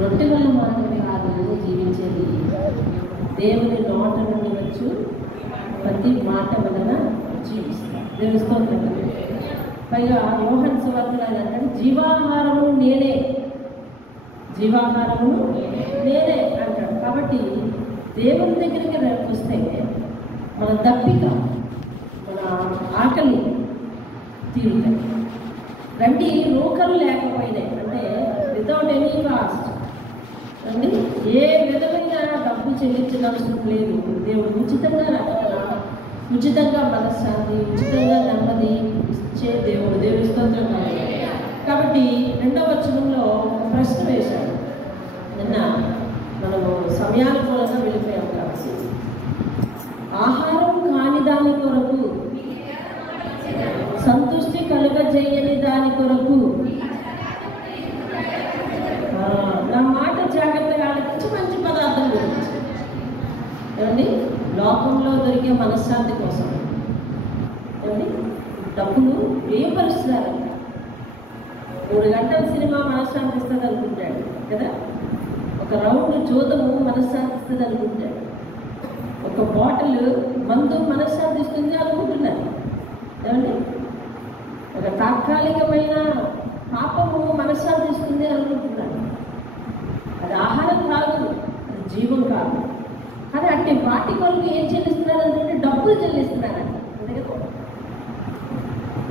రొట్టె వల్ల మాత్రమే కాదు జీవించేది, దేవుని నోట నుండి వచ్చు ప్రతి మాట వలన జీవిస్తాం. దేవుని స్తోత్రం. పైగా యోహాను సువార్తలో అంటే జీవాహారము నేనే, జీవాహారము నేనే అంటాడు. కాబట్టి దేవుని దగ్గరికి వస్తే మన దప్పిక, మన ఆకలి తీరుతాయి. రండి రోకలు లేకపోయినాయి అంటే వితౌట్ ఎనీ కాస్ట్ అండి, ఏ విధమైన డబ్బు చెల్లించిన అవసరం లేదు. దేవుడు ఉచితంగా రక్షణ, ఉచితంగా మనశ్శాంతి, ఉచితంగా నెమ్మది ఇచ్చే దేవుడు. దేవుని స్తోత్రం. కాబట్టి 2వ వచనంలో ప్రశ్న వేశాడు. నిన్న మనము సమయానుకూలంగా వెళ్ళిపోయాం కాబట్టి ఆహారం కాని దాని కొరకు, సంతృష్టి కలుగజేయని దాని కొరకు నా మాట జాగ్రత్తగా ఆలోచించి మంచి పదార్థం గురించి ఏమండి, లోకంలో దొరికే మనశ్శాంతి కోసం ఏమండి డబ్బులు వ్యయపరుస్తున్నారంట. 3 గంటల సినిమా మనశ్శాంతి ఇస్తుంది అనుకుంటాడు కదా, ఒక రౌండ్ జోదము మనశ్శాంతి ఇస్తుంది అనుకుంటాడు, ఒక బాటిల్ మందు మనశ్శాంతి ఇస్తుంది అనుకుంటున్నారు ఏమండి, ఒక తాత్కాలికమైన పాపము మనశ్శాంతి ఇస్తుంది అనుకుంటున్నాను. అది ఆహారం కాదు, అది జీవం కాదు. కానీ అంటే వాటి కొరకు ఏం చెల్లిస్తున్నారు అంటే డబ్బులు చెల్లిస్తున్నారు అంతే కదా.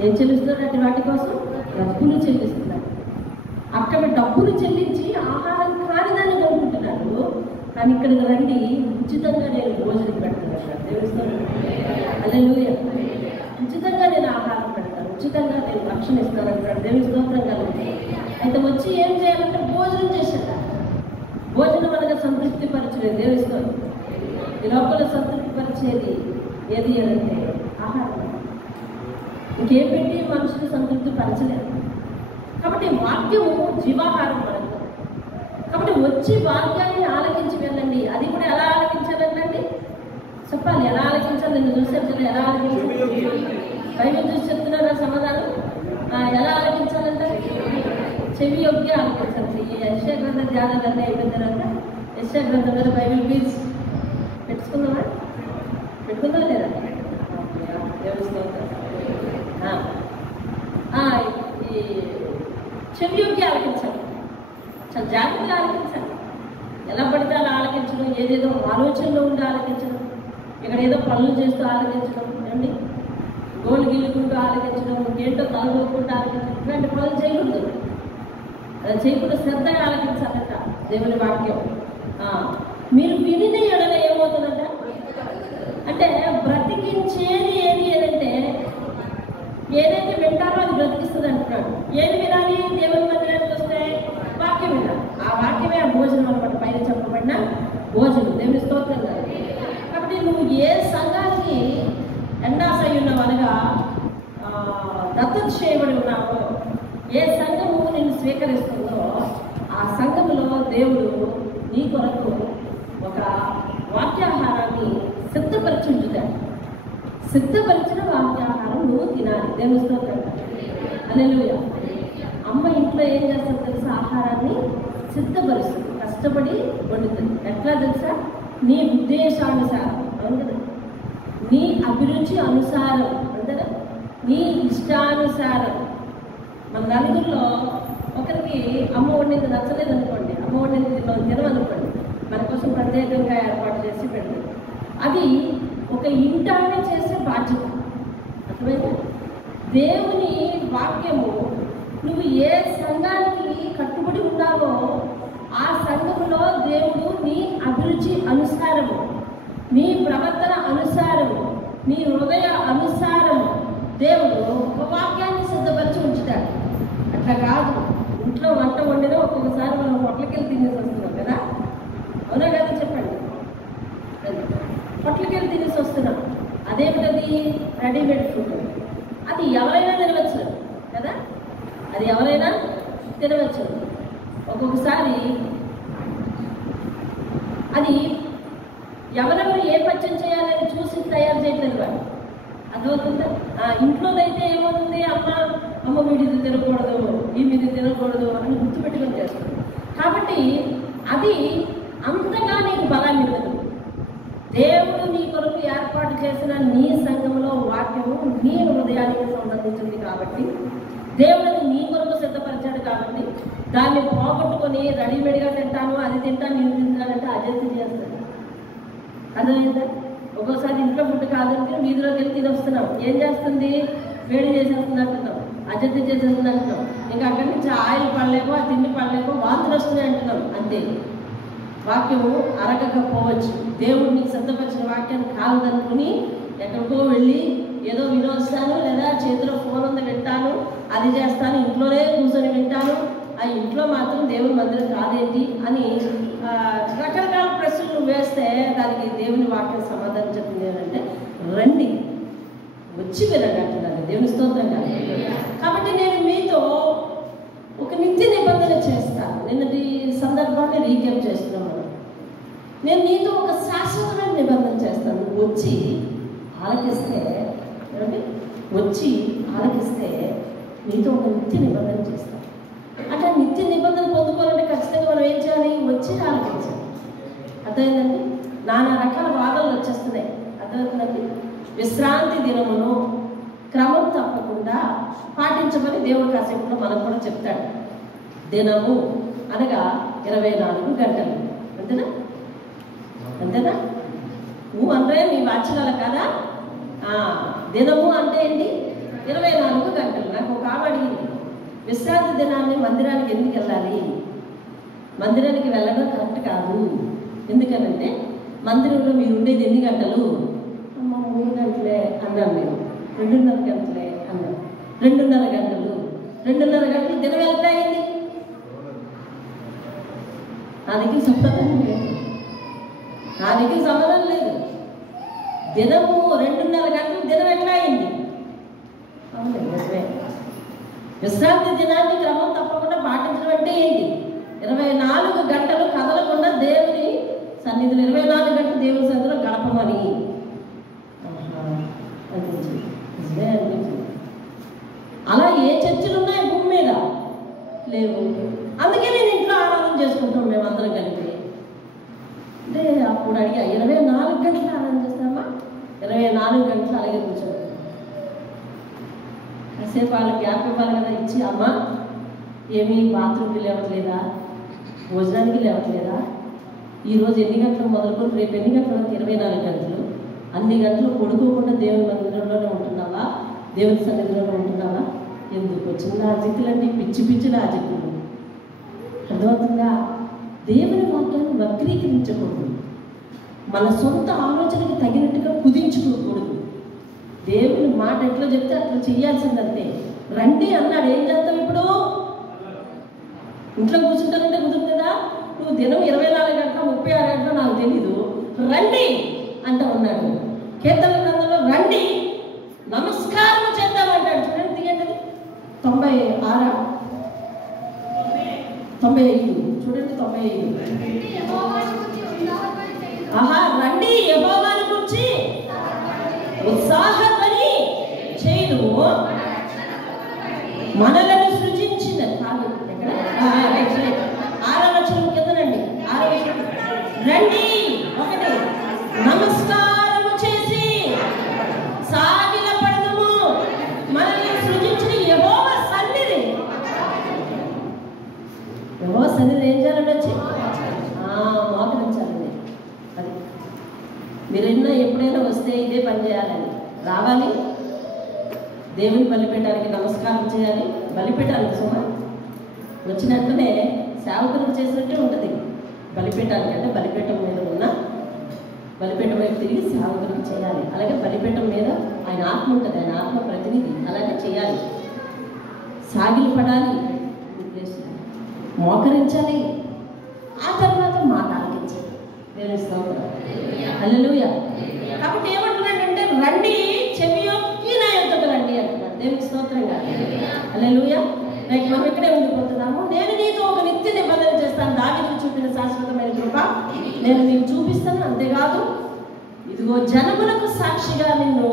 ఏం చెల్లిస్తున్నారు అంటే వాటి కోసం డబ్బులు చెల్లిస్తున్నారు. అక్కడ డబ్బులు చెల్లించి ఆహారం కాని దాన్ని కొనుక్కుంటున్నారు. కానీ ఇక్కడికి రండి, ఉచితంగా నేను భోజనం పెడుతున్నాను. తెలుస్తాను హల్లెలూయా. ఉచితంగా నేను ఆహారం పెడతాను, ఉచితంగా నేను రక్షణ ఇస్తాను అంటాడు. దేవుని స్తోత్రం కలుగుతుంది. అయితే వచ్చి ఏం చేయాలంటే భోజనం చేసేట. భోజనం అనగా సంతృప్తి పరచలేదు. దేవుని స్తోత్రం. ఈ లోపల సంతృప్తి పరిచేది ఏది అంటే ఆహారం. ఇంకేం పెట్టి మనుషులు సంతృప్తి పరచలేదు. కాబట్టి వాక్యము జీవాహారం మనకు. కాబట్టి వచ్చి వాక్యాన్ని ఆలకించి వెళ్ళండి. అది కూడా ఎలా ఆలకించాలండి చెప్పాలి. ఎలా ఆలకించాలి? నేను చూసాను ఎలా ఆలకించాలి. బైబిల్ చూసి చెప్తున్నారా సమాధానం? ఎలా ఆలకించాలంటే చెవి యొగ్గి ఆలకించాలి. ఈ యెషయా గ్రంథ ధ్యానాలన్నీ అయిపోయిన తర్వాత యెషయా గ్రంథం మీద బైబిల్ ప్లీజ్ పెట్టుకుందామా లేదా? ఈ చెవి యొగ్గి ఆలకించాలి, చాలా జాగ్రత్తగా ఆలకించాలి. ఎలా పడితే అలా ఆలకించడం, ఏదేదో ఆలోచనలో ఉండి ఆలకించడం, ఇక్కడ ఏదో పనులు చేస్తూ ఆలకించడం అండి, గోళ్ళు గిల్లుకుంటూ ఆలకించడం, ఇంకేంటో తలగొక్కుంటూ ఆలకించడం, ఇలాంటి పనులు చేయకూడదు. అలా చేయకుండా శ్రద్ధగా ఆలకించాలంట దేవుని వాక్యం. మీరు వినిన ఎడల ఏమవుతుందంట అంటే బ్రతికించేది ఏది అంటే ఏదైతే వింటారో అది బ్రతికిస్తుంది అంటున్నాడు. ఏది వినాలి? దేవుని మందిరానికి వస్తే వాక్యం వినాలి. ఆ వాక్యమే ఆ భోజనం అనమాట, పైన చెప్పబడిన భోజనం. దేవుని స్తోత్రం. కాబట్టి నువ్వు ఏ సంఘానికి ఎండాసై ఉన్నావు అనగా దత్తత చేయబడి ఉన్నావో, ఏ సంఘము నిన్ను స్వీకరిస్తుందో ఆ సంఘములో దేవుడు నీ కొరకు ఒక వాక్యాహారాన్ని సిద్ధపరిచి ఉంచుతాడు. సిద్ధపరిచిన వాక్యాహారం నువ్వు తినాలి. దేవుని స్తోత్రం. హల్లెలూయా. అమ్మ ఇంట్లో ఏం చేస్తుంది తెలుసా? ఆహారాన్ని సిద్ధపరుస్తుంది, కష్టపడి వండుతుంది. ఎట్లా తెలుసా? నీ ఉద్దేశానుసారం. అవును కదా, నీ అభిరుచి అనుసారం అంతేనా, నీ ఇష్టానుసారం. మన నలుగురిలో ఒకరికి అమ్మ వండింది నచ్చలేదు అనుకోండి, అమ్మ వండింది తినమనుకోండి, మన కోసం ప్రత్యేకంగా ఏర్పాటు చేసి పెడుతుంది. అది ఒక ఇంటాన్ని చేసే బాధ్యత. అర్థమైందా? దేవుని వాక్యము నువ్వు ఏ సంఘానికి కట్టుబడి ఉన్నావో ఆ సంఘములో దేవుడు నీ అభిరుచి అనుసారము, నీ ప్రవర్తన అనుసారము, నీ హృదయ అనుసారము దేవుడు ఒక వాక్యాన్ని సిద్ధపరిచి ఉంచుతాడు. అట్లా కాదు, ఇంట్లో వంట వండినా ఒక్కొక్కసారి మనం పొట్లకెళ్ళి తినేసి వస్తున్నాం కదా, అవునా కదా చెప్పండి. పొట్లకెళ్ళి తినేసి వస్తున్నాం. అదేమిటది? Readymade food. అది ఎవరైనా తినవచ్చు కదా, అది ఎవరైనా తినవచ్చు. ఒక్కొక్కసారి అది ఎవరెవరు ఏ పచ్చడి చేయాలని చూసి తయారు చేయట్లేదు వాడు. అర్థమవుతుందా? ఇంట్లోదైతే ఏమవుతుంది? అమ్మ వీడిది తినకూడదు, ఈ మీది తినకూడదు అని గుర్తుపెట్టుకొని చేస్తుంది. కాబట్టి అది అంతగా నీకు బలాన్ని ఇవ్వదు. దేవుడు నీ కొరకు ఏర్పాటు చేసిన నీ సంఘంలో వాక్యము నీ హృదయానికి సంబంధించింది కాబట్టి, దేవుడిని నీ కొరకు సిద్ధపరిచాడు కాబట్టి, దాన్ని పోగొట్టుకొని రెడీమేడ్గా తింటాను, అది తింటాను, నేను తింటానంటే అజెత్తి చేస్తాను. అర్థమైందా? ఒక్కోసారి ఇంట్లో ఫుడ్ కాదంటే వీధిలోకి వెళ్ళి తినొస్తున్నాం. ఏం చేస్తుంది? వేడి చేసేస్తుంది అంటున్నాం, అజెత్తి చేసేస్తుంది అంటున్నాం. ఇంకా అక్కడి నుంచి ఆయిల్ పడలేమో, ఆ తిండి పడలేమో, వాంతులు వస్తున్నాయి అంటున్నాం. అంతే. వాక్యము అరగకపోవచ్చు. దేవుడు నీకు సిద్ధపరిచిన వాక్యాన్ని కాలదనుకుని ఎక్కడికో వెళ్ళి ఏదో వినొస్తాను, లేదా చేతిలో ఫోన్ ఉంది వింటాను, అది చేస్తాను, ఇంట్లోనే కూర్చొని వింటాను, ఆ ఇంట్లో మాత్రం దేవుని మందిరం కాదేంటి అని రకరకాల ప్రశ్నలు వేస్తే దానికి దేవుని వాక్యం సమాధానం చెప్తుంది ఏంటంటే, రండి వచ్చి వినండి అంటున్నారు. దేవుని స్తోత్రం కాదు. కాబట్టి నేను మీతో ఒక నిత్య నిబంధన చేస్తాను. నిన్నటి సందర్భాన్ని రీక్యాప్ చేస్తున్నాను. నేను నీతో ఒక శాశ్వతమైన నిబంధన చేస్తాను. వచ్చి ఆలకిస్తే, వచ్చి ఆలకిస్తే నీతో ఒక నిత్య నిబంధన చేస్తాను. అట్లా నిత్య నిబంధన పొందుకోవాలంటే ఖచ్చితంగా మనం ఏం చేయాలి? వచ్చి ఆలకించాలి. అర్థమైందండి? నానా రకాల వాదనలు వచ్చేస్తున్నాయి. అర్థమవుతుందండి? విశ్రాంతి దినమును క్రమం తప్పకుండా పాటించమని దేవుడు కాసేపులో మనకు కూడా చెప్తాడు. దినము అనగా 24 గంటలు. అంతేనా? అంతేనా? అంటే మీ వాచ్యాల కదా. దినము అంటే ఏంటి? 24 గంటలు. నాకు ఒక ఆమె అడిగింది, విశ్రాంతి దినాన్ని మందిరానికి ఎందుకు వెళ్ళాలి? మందిరానికి వెళ్ళడం కరెక్ట్ కాదు. ఎందుకనంటే మందిరంలో మీరు ఉండేది ఎన్ని గంటలు? 3 గంటలే అన్నాను నేను. 2.5 గంటలే అన్నాను. 2.5 గంటలు. 2.5 గంటలు దినం ఎంత అయింది? దానికి సమాధానం లేదు. దానికి సమాధానం లేదు. దినము 2.5 గంటలు దినం ఎట్లా అయింది? అవును, నిజమే. విశ్రాంతి దినాన్ని క్రమం తప్పకుండా పాటించడం అంటే ఏంటి? 24 గంటలు కదలకుండా దేవుని సన్నిధిలో 24 గంటలు దేవుని సన్నిధిలో గడపమని అనిపించింది. నిజమే అనిపించింది. అలా ఏ చర్చలు ఉన్నాయి భూమి మీద? లేవు. అందుకే నేను ఇంట్లో ఆరాధన చేసుకుంటాం మేమందరం కలిపి. అంటే అప్పుడు అడిగా, 24 గంటలు ఆరాధన చేస్తామా? 24 గంటలు అలాగే కూర్చోండి. కాసేపు వాళ్ళకి గ్యాప్ ఇవ్వాలి కదా, ఇచ్చి అమ్మ ఏమీ బాత్రూమ్కి లేవట్లేదా, భోజనానికి లేవట్లేదా, ఈరోజు ఎన్ని గంటలు మొదలుకొని రేపు ఎన్ని గంటల వరకు? 24 గంటలు. అన్ని గంటలు పడుకోకుండా దేవుని మందిరంలోనే ఉంటున్నావా? దేవుని సన్నిధిలోనే ఉంటున్నావా? ఎందుకు వచ్చిన లాజిక్లండి? పిచ్చి పిచ్చి లాజిక్లు. అర్థమవుతుందా? దేవుని వాక్యాన్ని వక్రీకరించకూడదు. మన సొంత ఆలోచనకి తగినట్టుగా కుదించుకోకూడదు. దేవుని మాట ఎట్లా చెప్తే అట్లా చేయాల్సిందంతే. రండి అన్నాడు. ఏం చేస్తావు ఇప్పుడు? ఇంట్లో కూర్చుంటానంటే కుదురుతుందా? నువ్వు దినం 24 గంటల 36 గంటల నాకు తెలీదు, రండి అంట ఉన్నాడు. కీర్తన గ్రంథంలో రండి నమస్కారం చేద్దామంటాడు. చూడండి, తీయండి. 96 95 చూడండి. 95 రండి యెహోవాను గురించి ఉత్సాహధ్వని చేయుదుము, మనలను సృజించిన కాదు. ఎక్కడ? 6వ వచనం కిందనండి. 6వ వచనం. రండి, ఒకటి నమస్కారము చేసి సాగిలపడదుము, మనల్ని సృజించిన యెహోవా సన్నిధి. యెహోవా సన్నిధి ఏం చేయాలండి? వచ్చి మోకరించాలండి. అది మీరు ఎప్పుడైనా వస్తే ఇదే పని చేయాలని రావాలి. దేవుని బలిపీఠానికి నమస్కారం చేయాలి. బలిపీఠానికి సుమా వచ్చిన వెంటనే సేవకులకు చేసినట్టే ఉంటుంది. బలిపీఠానికి అంటే బలిపీఠం మీద ఉన్న బలిపీఠం వైపు తిరిగి సేవకులకు చేయాలి. అలాగే బలిపీఠం మీద ఆయన ఆత్మ ఉంటుంది, ఆయన ఆత్మ ప్రతినిధి. అలాగే చేయాలి. సాగిలు పడాలి, మోకరించాలి, ఆ తర్వాత మాట ఆలకించాలి. దేవుని స్తోత్రం. హల్లెలూయా. కాబట్టి ఏమంటున్నాడంటే, రండి చెవియొక్కి నా యొద్దకు రండి అంటున్నాడు. దేవుని స్తోత్రంగా. హల్లెలూయా. రైట్, మనం ఇక్కడే ఉండిపోతున్నాము. నేను నీతో ఒక నిత్య నిబంధన చేస్తాను. దావీదుకు చూపిన శాశ్వతమైన కృప నేను నీకు చూపిస్తాను. అంతేకాదు, ఇదిగో జనములకు సాక్షిగా నిన్ను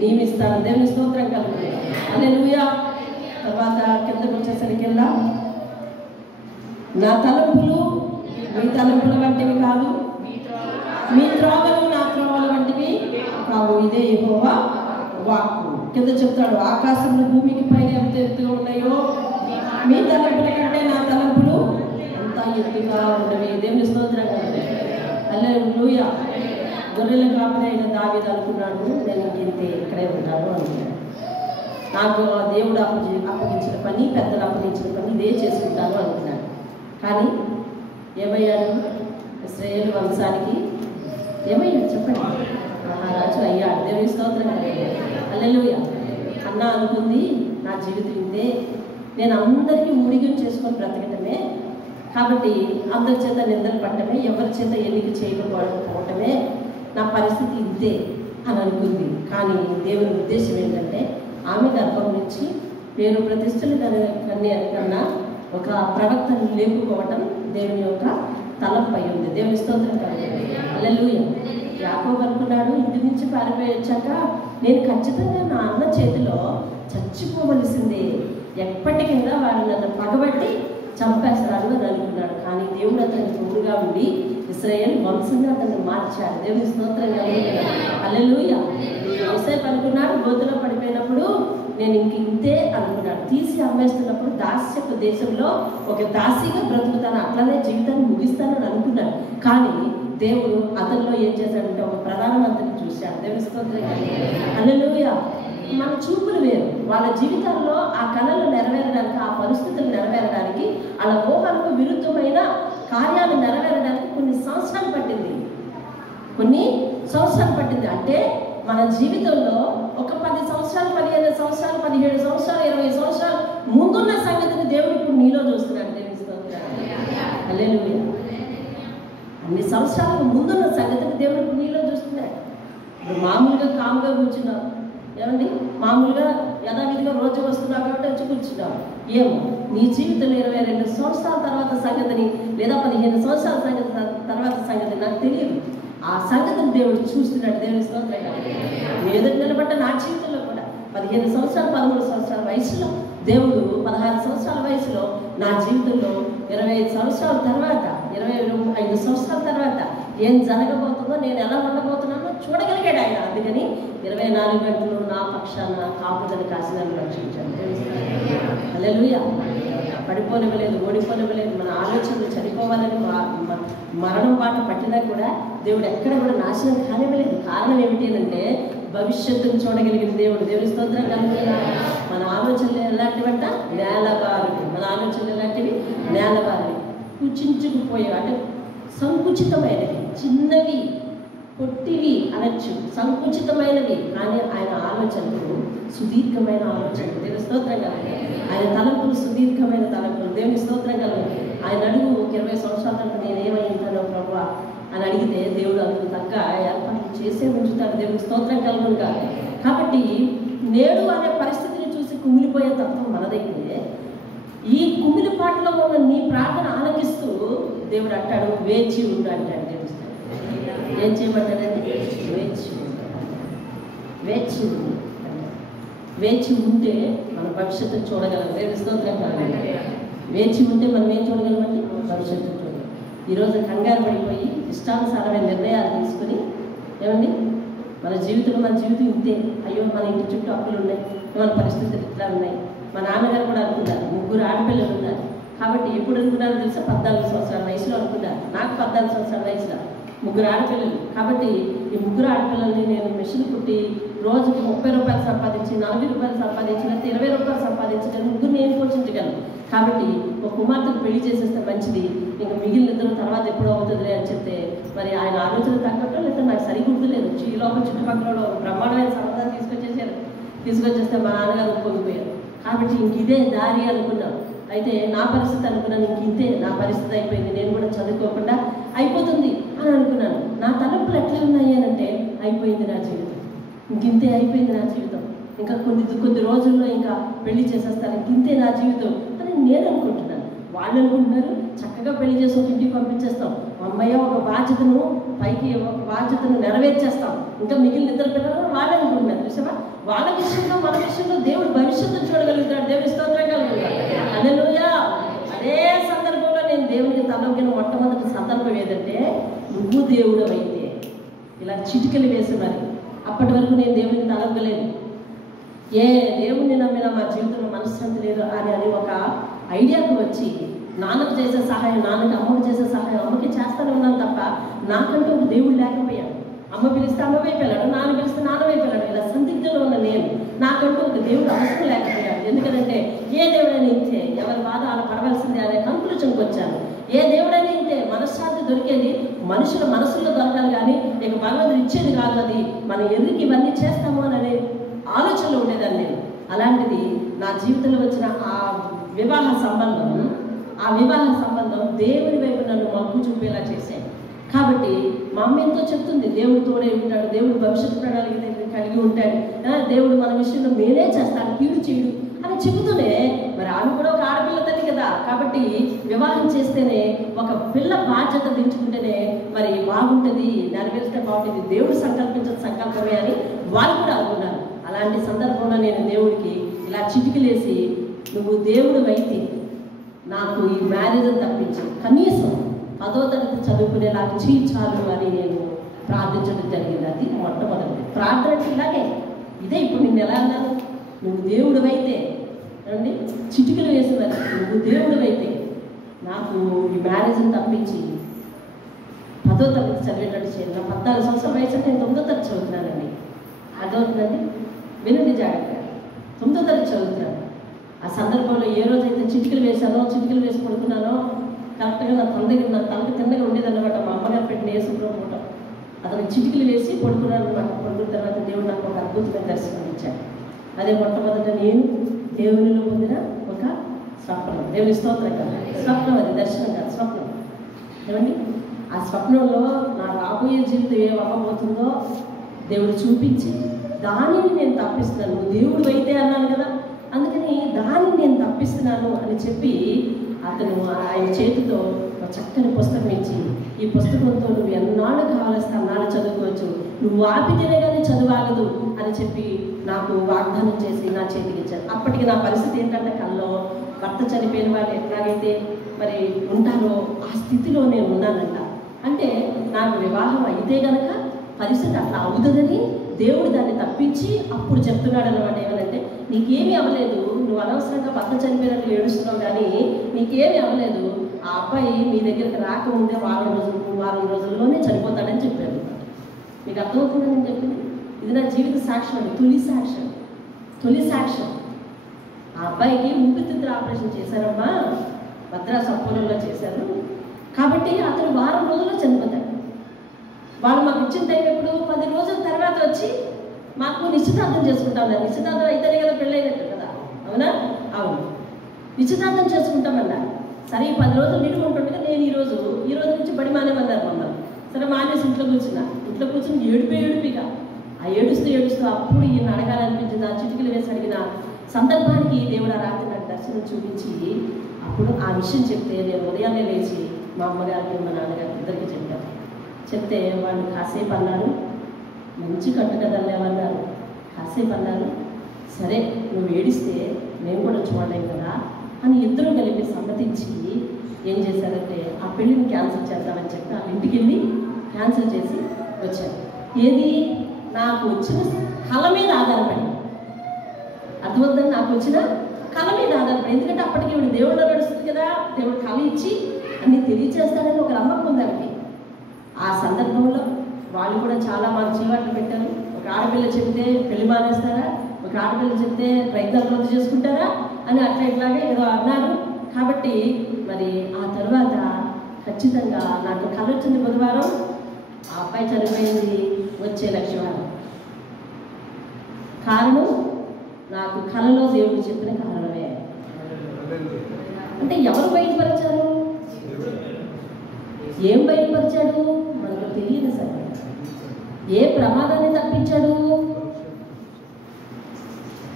నియమిస్తాను. దేవుని స్తోత్రం కలుగుతుంది. హల్లెలూయా. తర్వాత కిందకు వచ్చేసరికెల్లా, నా తలంపులు తలంపుల వంటివి కాదు, మీ త్రోవలు నా త్రోవల వంటివి కావు. ఇదే యెహోవా వాక్కు. కింద చెప్తాడు, ఆకాశంలో భూమికి పైన ఎంత ఎత్తుగా ఉన్నాయో మీ తలంపుల కంటే నా తలంపులు ఎంత ఎత్తుగా ఉన్నవి. దేవుని స్తోత్రం. హల్లెలూయా. గొర్రెల కాపరి అయిన దావీదు అనుకున్నాడు, నేను ఇంతే ఇక్కడే ఉంటాను అనుకున్నాడు. నాకు దేవుడు అప్పగించిన పని, పెద్దలు అప్పగించిన పని ఇదే చేసుకుంటాను అనుకున్నాడు. కానీ ఏమయ్యాడు? ఇశ్రాయేలు వంశానికి ఏమయ్యాడు చెప్పండి? మహారాజు అయ్యాడు. దేవుని స్తోత్రం. హల్లెలూయా. అన్న అనుకుంది, నా జీవితం ఇంతే, నేను అందరికీ ఊడిగం చేసుకొని బ్రతకటమే, కాబట్టి అందరి చేత నిందలు పట్టమే, ఎవరి చేత ఎన్నిక చేయకపోవటమే నా పరిస్థితి ఇంతే అని అనుకుంది. కానీ దేవుని ఉద్దేశం ఏంటంటే ఆమె గర్భం నుంచి పేరు ప్రతిష్టలు కన్నా ఒక ప్రవక్తను లేపుకోవటం దేవుని యొక్క తలంపై ఉంది. దేవుని స్తోత్రం కాదు. హల్లెలూయా. యాకోబు అనుకున్నాడు, ఇంటి నుంచి పారిపోయి వచ్చాక నేను ఖచ్చితంగా నా అన్న చేతిలో చచ్చిపోవలసిందే, ఎప్పటికైనా వాడు నన్ను పగబట్టి చంపేస్తాడు అని అనుకున్నాడు. కానీ దేవుడు అతనికి తోడుగా ఉండి ఇశ్రాయేలు వంశంగా అతన్ని మార్చాడు. దేవుని స్తోత్రం కలుగుతున్నాడు. హల్లెలూయా. యోసేపు అనుకున్నాడు, గోతులో పడిపోయినప్పుడు నేను ఇంతే అనుకున్నాడు. తీసి అమ్మేస్తున్నప్పుడు దాస్యపు దేశంలో ఒక దాసిగా బ్రతుకుతాను, అట్లనే జీవితాన్ని ముగిస్తానని అనుకున్నాడు. కానీ దేవుడు అతనిలో ఏం చేశాడంటే ఒక ప్రధానమంత్రిని చూశాడు. దేవుని స్తోత్రం. హల్లెలూయా. మన చూపులు వేరు. వాళ్ళ జీవితాల్లో ఆ కళలు నెరవేరడానికి, ఆ పరిస్థితులు నెరవేరడానికి, వాళ్ళ ఊహలకు విరుద్ధమైన కార్యాలు నెరవేరడానికి కొన్ని సంవత్సరాలు పట్టింది. అంటే మన జీవితంలో ఒక 10 సంవత్సరాలు, 15 సంవత్సరాలు, 17 సంవత్సరాలు, 20 సంవత్సరాలు ముందున్న సంగతిని దేవుడు ఇప్పుడు నీలో చూస్తున్నాడు. దేవుని స్తోత్రం. హల్లెలూయా. అన్ని సంవత్సరాలకు ముందున్న సంగతిని దేవుడు ఇప్పుడు నీలో చూస్తున్నాడు. ఇప్పుడు మామూలుగా కాముగా కూర్చున్నావు, ఏమండి, మామూలుగా యథావిధిగా రోజు వస్తున్నావు కాబట్టి వచ్చి కూర్చున్నావు. ఏమో నీ జీవితంలో 22 సంవత్సరాల తర్వాత సంగతిని, లేదా 15 సంవత్సరాల తర్వాత సంగతి నాకు తెలియదు. ఆ సంగతిని దేవుడు చూస్తున్నాడు. దేవుని స్తోత్రం. మీ ఎదురు నిలబడ్డ నా జీవితంలో కూడా 15 సంవత్సరాలు, 13 సంవత్సరాల వయసులో దేవుడు 16 సంవత్సరాల వయసులో నా జీవితంలో 25 సంవత్సరాల తర్వాత, 25 సంవత్సరాల తర్వాత ఏం జరగబోతుందో, నేను ఎలా ఉండబోతున్నానో చూడగలిగాడు ఆయన. అందుకని 24 గంటలు నా పక్షాన కాపుదల కాసి నన్ను రక్షించాను. హల్లెలూయా. పడిపోనివ్వలేదు, ఓడిపోనివ్వలేదు. మన ఆలోచనలు చనిపోవాలని మరణం బాట పట్టినా కూడా దేవుడు ఎక్కడ కూడా నాశనం కానివ్వలేదు. కారణం ఏమిటి అంటే భవిష్యత్తును చూడగలిగిన దేవుడు. దేవుని స్తోత్రం కలుగుతున్నా. మన ఆలోచనలు ఎలాంటివంట? నేలబారులు. మన ఆలోచనలు ఎలాంటివి? నేలబారులు. కుచించుకుపోయేవి, అంటే సంకుచితమైనవి, చిన్నవి, పొట్టివి అనొచ్చు, సంకుచితమైనవి. కానీ ఆయన ఆలోచనలు సుదీర్ఘమైన ఆలోచనలు. దేవుని స్తోత్రం కలుగు. ఆయన తలంపులు సుదీర్ఘమైన తలంపులు. దేవుని స్తోత్రం కలుగు. ఆయన అడుగు 20 సంవత్సరాల తర్వాత నేనేమై ఉంటానో ప్రభువా అని అడిగితే దేవుడు అందుకు తగ్గ ఏర్పాట్లు చేసే ఉంచుతాడు. దేవుని స్తోత్రం కలుగునుగా. కాబట్టి నేడు అనే పరిస్థితిని చూసి కుమిలిపోయే తత్వం మనదైతే, ఈ కుమిలిపాటులో ఉన్న నీ ప్రార్థన ఆలకిస్తూ దేవుడు అంటాడు, వేచి ఉండు అంటాడు. దేవుడు ఏం చేయమంటాడండి? వేచి వేచి వేచి ఉంటే మన భవిష్యత్తును చూడగలం. దేవుని స్తోత్రం కలుగును. వేచి ఉంటే మనం ఏం చూడగలమండి? భవిష్యత్తు చూడగలం. ఈరోజు కంగారు పడిపోయి ఇష్టానుసారమైన నిర్ణయాలు తీసుకుని, ఏమండి, మన జీవితం ఇంతే, అయ్యో మన ఇంటి చుట్టూ అప్పులు ఉన్నాయి, మన పరిస్థితులు ఇట్లా ఉన్నాయి. మా నాన్నగారు కూడా అనుకున్నారు, 3 ఆడపిల్లలు ఉన్నారు. కాబట్టి ఎప్పుడు అనుకున్నారో తెలుసా? 14 సంవత్సరాల వయసులో అనుకున్నారు. నాకు 14 సంవత్సరాల వయసులో 3 ఆడపిల్లలు. కాబట్టి ఈ 3 ఆడపిల్లల్ని నేను మిషన్ కుట్టి రోజుకి 30 రూపాయలు సంపాదించి, 40 రూపాయలు సంపాదించి, లేకపోతే 20 రూపాయలు సంపాదించగలను. 3 నేను పోషించగలను. కాబట్టి ఒక కుమార్తెకు పెళ్లి చేసేస్తే మంచిది, ఇంకా మిగిలిన ఇద్దరు తర్వాత ఎప్పుడో అవుతుందిలే అని చెప్తే, మరి ఆయన ఆలోచన తగ్గట్టు లేకపోతే నాకు సరిగుర్తులేదు. ఈ లోపల చుట్టుపక్కల బ్రహ్మాండమైన సంబంధాలు తీసుకొచ్చేస్తే మా నాన్నగారు ఒప్పుకోకపోయారు. కాబట్టి ఇంక ఇదే దారి అనుకున్నాం. అయితే నా పరిస్థితి అనుకున్నాను, ఇంక ఇంతే నా పరిస్థితి అయిపోయింది, నేను కూడా చదువుకోకుండా అయిపోతుంది అని అనుకున్నాను. నా తలంపులు ఎట్లా ఉన్నాయి అని అంటే, అయిపోయింది నా జీవితం, ఇంకింతే అయిపోయింది నా జీవితం, ఇంకా కొద్ది రోజుల్లో ఇంకా పెళ్లి చేసేస్తాను, ఇంకింతే నా జీవితం అని నేను అనుకుంటున్నాను. వాళ్ళు అనుకుంటున్నారు చక్కగా పెళ్లి చేసి ఒక ఇంటికి పంపించేస్తాం, అమ్మయ్య ఒక బాధ్యతను నెరవేర్చేస్తాం, ఇంకా మిగిలిన ఇద్దరు పిల్లలు వాళ్ళు అనుకుంటున్నారు. చూసావా, వాళ్ళ విషయంలో మన విషయంలో దేవుడు భవిష్యత్తును చూడగలుగుతాడు. దేవుని స్తోత్రం కలుగుతాడు. హల్లెలూయా. అదే సందర్భంలో నేను దేవునికి తలంకిన మొట్టమొదటి సందర్భం ఏదంటే నువ్వు దేవుడు అయితే ఇలా చిటికలు వేసి మరి అప్పటి వరకు నేను దేవుడిని తలగలేదు, ఏ దేవుడిని నమ్మినా మా జీవితంలో మనశ్శాంతి లేదు అని ఒక ఐడియాకు వచ్చి నాన్నకు చేసే సహాయం నాన్నకి, అమ్మకు చేసే సహాయం అమ్మకి చేస్తూనే ఉన్నాను తప్ప నాకంటూ ఒక దేవుడు లేకపోయాడు. అమ్మ పిలిస్తే అమ్మ వైపు వెళ్ళాడు, నాన్న పిలిస్తే నాన్న వైపు వెళ్ళాడు. ఇలా సందిగ్ధంలో ఉన్న నేను నాకంటూ ఒక దేవుడు అవసరం లేకపోయాడు. ఎందుకంటే ఏ దేవుడైనా ఇంతే, ఎవరి బాధ అలా పడవలసిందే అనే కన్క్లూజన్కి వచ్చాను. ఏ దేవుడైనా ఇంతే, మనశ్శాంతి దొరికేది మనుషుల మనసుల్లో దొరకాలి కానీ ఇక భగవంతుడు ఇచ్చేది కాదు. అది మనం ఎందుకు ఇవన్నీ చేస్తాము అనే ఆలోచనలో ఉండేదాన్ని నేను. అలాంటిది నా జీవితంలో వచ్చిన ఆ వివాహ సంబంధం దేవుడి వైపు నన్ను మగ్గు చూపేలా చేశాను. కాబట్టి మా అమ్మ ఎంతో చెప్తుంది, దేవుడు తోడే ఉంటాడు, దేవుడు భవిష్యత్తు ప్రణాళిక కలిగి ఉంటాడు, దేవుడు మన విషయంలో మేలే చేస్తాడు, కీడు చేయడు అని చెబుతూనే మరి ఆమె కూడా ఒక ఆడపిల్ల తల్లి కదా. కాబట్టి వివాహం చేస్తేనే ఒక పిల్ల బాధ్యత దించుకుంటేనే మరి బాగుంటుంది, నెరవేరిస్తే బాగుంటుంది, దేవుడు సంకల్పించిన సంకల్పమే అని వాళ్ళు కూడా అనుకున్నారు. అలాంటి సందర్భంలో నేను దేవుడికి ఇలా చిటికలేసి, నువ్వు దేవుడు అయితే నాకు ఈ మ్యారేజ్ తప్పించి కనీసం 10వ తరగతి చదువుకునేలాగా చాలు అని నేను ప్రార్థించడం జరిగింది. అది మొట్టమొదటి ప్రార్థన. ఇలాగే ఇదే ఇప్పుడు నిన్ను ఎలా అన్నాను, నువ్వు దేవుడు అయితే అండి చిటికలు వేసేవారు, నువ్వు దేవుడు అయితే నాకు ఈ మ్యారేజ్ని తప్పించి 10వ తరగతి చదివేటట్టు చేయాలి. నా 14 సంవత్సరాల వయసు నేను 9వ తరగతి చదువుతున్నానండి. అర్థమవుతుందండి, వినండి జాగ్రత్తగా. 9వ తరగతి చదువుతున్నాను. ఆ సందర్భంలో ఏ రోజైతే చిటికలు వేసి పడుకున్నానో కరెక్ట్గా నా తలకు తిన్నగా ఉండేదన్నమాట. మా అమ్మగారు పెట్టిన యేసుప్రభు ఫోటో అతను చిటికలు వేసి పడుకున్నాను అనమాట. పడుకున్న తర్వాత దేవుడు నాకు ఒక అద్భుతమైన దర్శనం ఇచ్చాడు. అదే మొట్టమొదట నేను దేవునిలో పొందిన ఒక స్వప్నం. దేవుని స్తోత్రం కదా, స్వప్నం అది, దర్శనం కాదు, స్వప్నం. ఏమండి ఆ స్వప్నంలో నా రాబోయే జీవితం ఏం అవ్వబోతుందో దేవుడు చూపించి దానిని నేను తప్పిస్తున్నాను. నువ్వు దేవుడు అయితే అన్నాను కదా, అందుకని దానిని నేను తప్పిస్తున్నాను అని చెప్పి అతను ఆయన చేతితో ఒక చక్కని పుస్తకం ఇచ్చి, ఈ పుస్తకంతో నువ్వు ఎన్నాళ్ళు కావాల్సి అన్నాళ్ళు చదువుకోవచ్చు, నువ్వు ఆపితేనే కానీ చదువాగదు అని చెప్పి నాకు వాగ్దానం చేసి నా చేతికి ఇచ్చారు. అప్పటికి నా పరిస్థితి ఏంటంటే కల్లో భర్త చనిపోయిన వాళ్ళు ఎట్లాగైతే మరి ఉంటారో ఆ స్థితిలో నేను ఉన్నానంట. అంటే నాకు వివాహం అయితే కనుక పరిస్థితి అట్లా అవుతుందని దేవుడు దాన్ని తప్పించి అప్పుడు చెప్తున్నాడు అన్నమాట. ఏమనంటే నీకేమీ అవ్వలేదు, నువ్వు అనవసరంగా భర్త చనిపోయినట్లు ఏడుస్తున్నావు కానీ నీకేమీ అవ్వలేదు, ఆ అబ్బాయి మీ దగ్గరికి రాకముందే వారం రోజుల్లోనే చనిపోతాడని చెప్పాడు. మీకు అర్థమవుతుందని నేను చెప్పింది. ఇది నా జీవిత సాక్ష్యం అండి, తొలి సాక్ష్యం. ఆ అబ్బాయికి ఊపిరితిత్తుల ఆపరేషన్ చేశారమ్మా, మద్రాసు అపోలోలో చేశారు. కాబట్టి అతను వారం రోజుల్లో చనిపోతాడు. వాళ్ళు మాకు ఇచ్చిన టైం ఎప్పుడు 10 రోజుల తర్వాత వచ్చి మాకు నిశ్చితార్థం చేసుకుంటాం. నిశ్చితార్థం అయితేనే కదా పెళ్ళైనట్టు కదా, అవునా? అవును, నిశ్చితార్థం చేసుకుంటామన్నారు. సరే ఈ 10 రోజులు నిలుగుంటుండగా నేను ఈ రోజు నుంచి బడి మానేమన్నారు మమ్మల్ని. సరే మానేసి ఇంట్లో కూర్చుని ఏడుపిగా ఆ ఏడుస్తూ అప్పుడు ఈయన అడగాలనిపించింది. ఆ చిటికలు వేసి అడిగిన సందర్భానికి దేవుడు ఆ రాత్రి నాకు దర్శనం చూపించి అప్పుడు ఆ విషయం చెప్తే నేను ఉదయాన్నే లేచి మా అమ్మగారికి మా నాన్నగారికి ఇద్దరికి చెప్పాను. చెప్తే వాళ్ళు కాసేపు అన్నారు, మంచి కట్టుకదల్లేమన్నారు, కాసేపు అన్నారు, సరే నువ్వు ఏడిస్తే మేము కూడా చూడలేం కదా అని ఇద్దరు కలిపి సమ్మతించి ఏం చేశారంటే ఆ పెళ్ళిని క్యాన్సిల్ చేద్దామని చెప్పి వాళ్ళ ఇంటికి వెళ్ళి క్యాన్సిల్ చేసి వచ్చారు. ఏది నాకు వచ్చిన కళ మీద ఆధారపడి, అర్థమవుతుందని నాకు వచ్చిన కళ మీద ఆధారపడి. ఎందుకంటే అప్పటికి ఇవి దేవుడు నడుస్తుంది కదా, దేవుడు కళ ఇచ్చి అన్ని తెలియచేస్తాడని ఒక నమ్మకం ఉంది ఆమెకి. ఆ సందర్భంలో వాళ్ళు కూడా చాలా మాకు చీవాట్లు పెట్టారు. ఒక ఆడపిల్ల చెప్తే పెళ్లి మానేస్తారా, ఒక ఆడపిల్ల చెప్తే ప్రయత్నాలు రద్దు చేసుకుంటారా అని ఇట్లాగే ఏదో అన్నారు. కాబట్టి మరి ఆ తర్వాత ఖచ్చితంగా నాకు కళ వచ్చింది బుధవారం, ఆ అబ్బాయి చనిపోయింది వచ్చే లక్షవారం. కారణం నాకు కళలో దేవుడు చెప్పిన కారణమే. అంటే ఎవరు బయటపరిచారు, ఏం బయటపరిచాడు మనకు తెలియదు సార్. ఏ ప్రమాదాన్ని తప్పించాడు?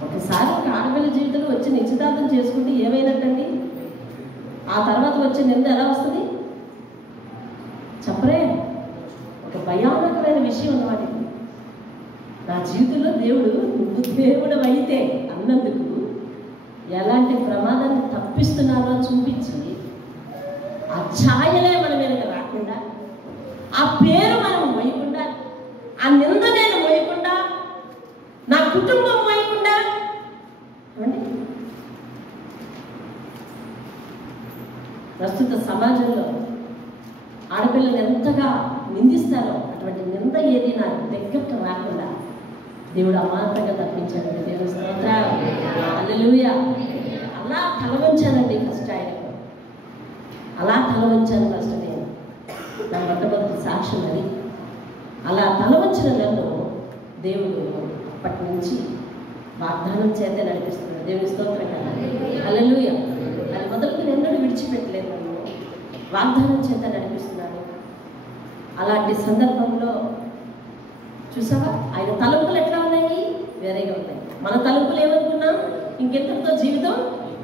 ఒకసారి ఒక ఆడపిల్ల జీవితంలో వచ్చి నిశ్చితార్థం చేసుకుంటే ఏమైనట్టండి? ఆ తర్వాత వచ్చే నింద ఎలా వస్తుంది చెప్పరే? ఒక భయానకమైన విషయం అన్నమాట. నా జీవితంలో దేవుడు నువ్వు దేవుడు అయితే అన్నందుకు ఎలాంటి ప్రమాదాన్ని తప్పిస్తున్నానో చూపించి ఆ ఛాయలే మన మీద రాకుండా పేరు మనం మోయకుండా, ఆ నింద నేను మోయకుండా, నా కుటుంబం మోయకుండా, ప్రస్తుత సమాజంలో ఆడపిల్లలు ఎంతగా నిందిస్తారో అటువంటి నింద ఏది నా దగ్గరకు రాకుండా దేవుడు అమాంతంగా తప్పించాడండి. దేవుని స్తోత్రం, హల్లెలూయా. అలా తల వంచానండి ఫస్ట్ ఆయనకు, అలా తల వంచాను ఫస్ట్ నేను. నా మొట్టమొదటి సాక్ష్యం అది. అలా తల వంచిన నన్ను దేవుడు అప్పటి నుంచి వాగ్దానం చేతే నడిపిస్తున్నాడు. దేవుని స్తోత్రం కదా, హల్లెలూయా. అది మొదలుకొని ఎన్నడూ విడిచిపెట్టలేదు, నన్ను వాగ్దానం చేత నడిపిస్తున్నాడు. అలాంటి సందర్భంలో చూసావా, ఆయన తలుపులు ఎట్లా ఉన్నాయి? వేరేగా ఉన్నాయి. మన తలుపులు ఏమనుకున్నాం? ఇంకెంతటితో జీవితం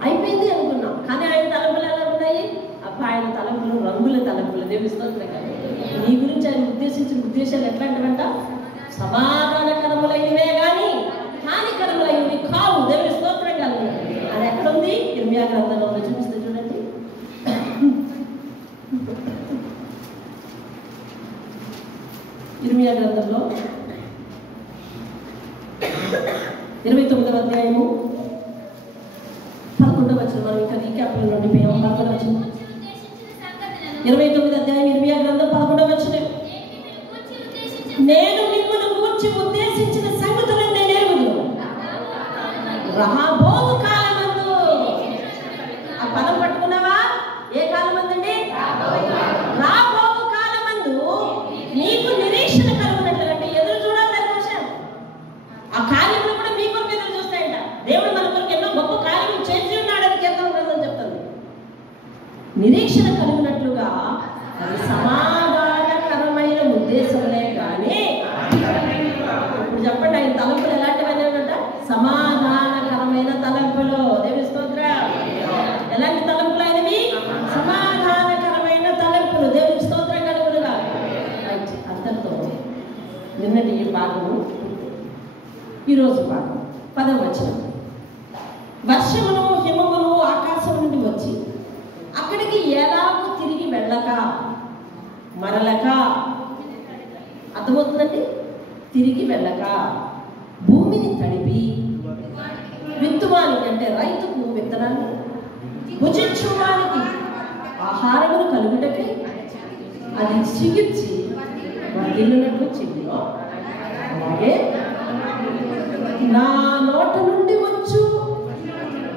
అయిపోయింది అనుకున్నాం. కానీ ఆయన తలుపులు ఎలా ఉన్నాయి? అబ్బా, ఆయన తలుపులు రంగుల తలుపులు. దేవుని స్తోత్రం కదా. నీ గురించి ఆయన ఉద్దేశించిన ఉద్దేశాలు ఎట్లాంటివంట? సమాధానకరములైనవే కానీ హానికరములైనవి కావు. దేవుని స్తోత్రం కదా. అది ఎక్కడ ఉంది? ఇర్మియా గ్రంథంలో ఉంది. చూపిస్తే చూడండి. ఇర్మియా గ్రంథంలో 29వ అధ్యాయము 11వ వచనం. మనం ఇంకా రీక్యాప్లో నుండి 11వ వచనం, 29వ అధ్యాయం ఇర్మియా గ్రంథం 11వ వచనం. నేను మిమ్మల్ని గూర్చి ఉద్దేశించిన సంగతులను నేను ఎరుగుదును. రాబోవు కాలమందు. ఆ పదం పట్టుకున్నావా? ఏ కాలమందండి? రాబోవు కాలమందు నీకు నిరీక్షణ కలుగునట్లంటే ఎదురు చూడాలని చూశాను. ఆ కార్యములు కూడా మీ కొరకు ఎదురు చూస్తాయంట. దేవుడు మన కొరకు ఎన్నో గొప్ప కార్యములు చేసి ఉన్నాడని కీర్తన గ్రంథం చెప్తుంది. నిరీక్షణ కలిగినట్లుగా అది సమాధానకరమైన ఉద్దేశంలే కానీ, ఇప్పుడు చెప్పండి, ఆయన తలంపులు ఎలాంటివన్నీ అంట? సమాధానకరమైన తలంపులు. దేవుని స్తోత్రం. ఎలాంటి తలంపులు అయినవి? సమాధానకరమైన తలంపులు. దేవుని స్తోత్రం కలుగునుగా. అంతటితో నిన్నటి ఈ భాగము, ఈరోజు భాగం 10వ వచనం. వర్షమును హిమమును ఆకాశం నుండి వచ్చి అక్కడికి ఎలాగో తిరిగి వెళ్ళక మరలక, అర్థమవుతుందండి? తిరిగి వెళ్ళక భూమిని తడిపి విత్తువానికి, అంటే రైతుకు విత్తనాన్ని, భుజించువానికి ఆహారమును కలుగుటకై అది చిగిర్చి వర్ధిల్లునట్లు చెయ్యో, అలాగే నా నోట నుండి వచ్చు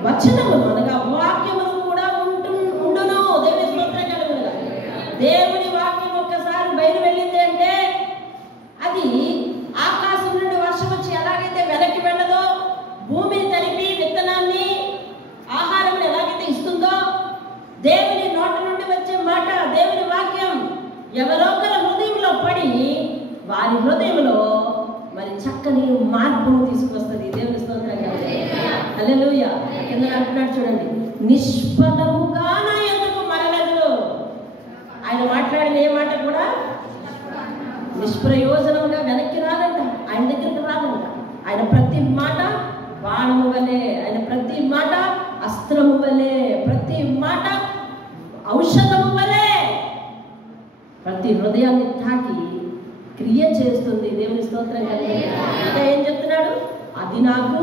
వచనమును, అనగా వాక్యమును కూడా ఉండును. దేవుని స్తోత్రం కలుగునుగా. దేవుని వాక్యం ఒక్కసారి బయలు వెళ్ళింది అంటే అది ఆకాశం నుండి వర్షం వచ్చి ఎలాగైతే వెనక్కి వెళ్ళదో, భూమిని తడిపి విత్తనాన్ని ఆహారం ఎలాగైతే ఇస్తుందో, దేవుని నోట నుండి వచ్చే మాట, దేవుని వాక్యం ఎవరొకరి హృదయంలో పడి వారి హృదయంలో మరి చక్కని మార్పును తీసుకొస్తుంది. దేవుని స్తోత్రం కలుగునుగా. హల్లెలూయా. కింద అంటున్నాడు చూడండి, నిష్ఫలముగా నా ఎందుకు మరలదు. ఆయన మాట్లాడిన ఏ మాట కూడా నిష్ప్రయోజనంగా వెనక్కి రాదంట, ఆయన దగ్గరికి రాదంట. ఆయన ప్రతి మాట బాణము వలె, ఆయన ప్రతి మాట అస్త్రము వలె, ప్రతి మాట ఔషధము వలె ప్రతి హృదయాన్ని తాకి క్రియ చేస్తుంది. దేవుని స్తోత్రం కలుగునుగా. ఇంకా ఏం చెప్తున్నాడు? అది నాకు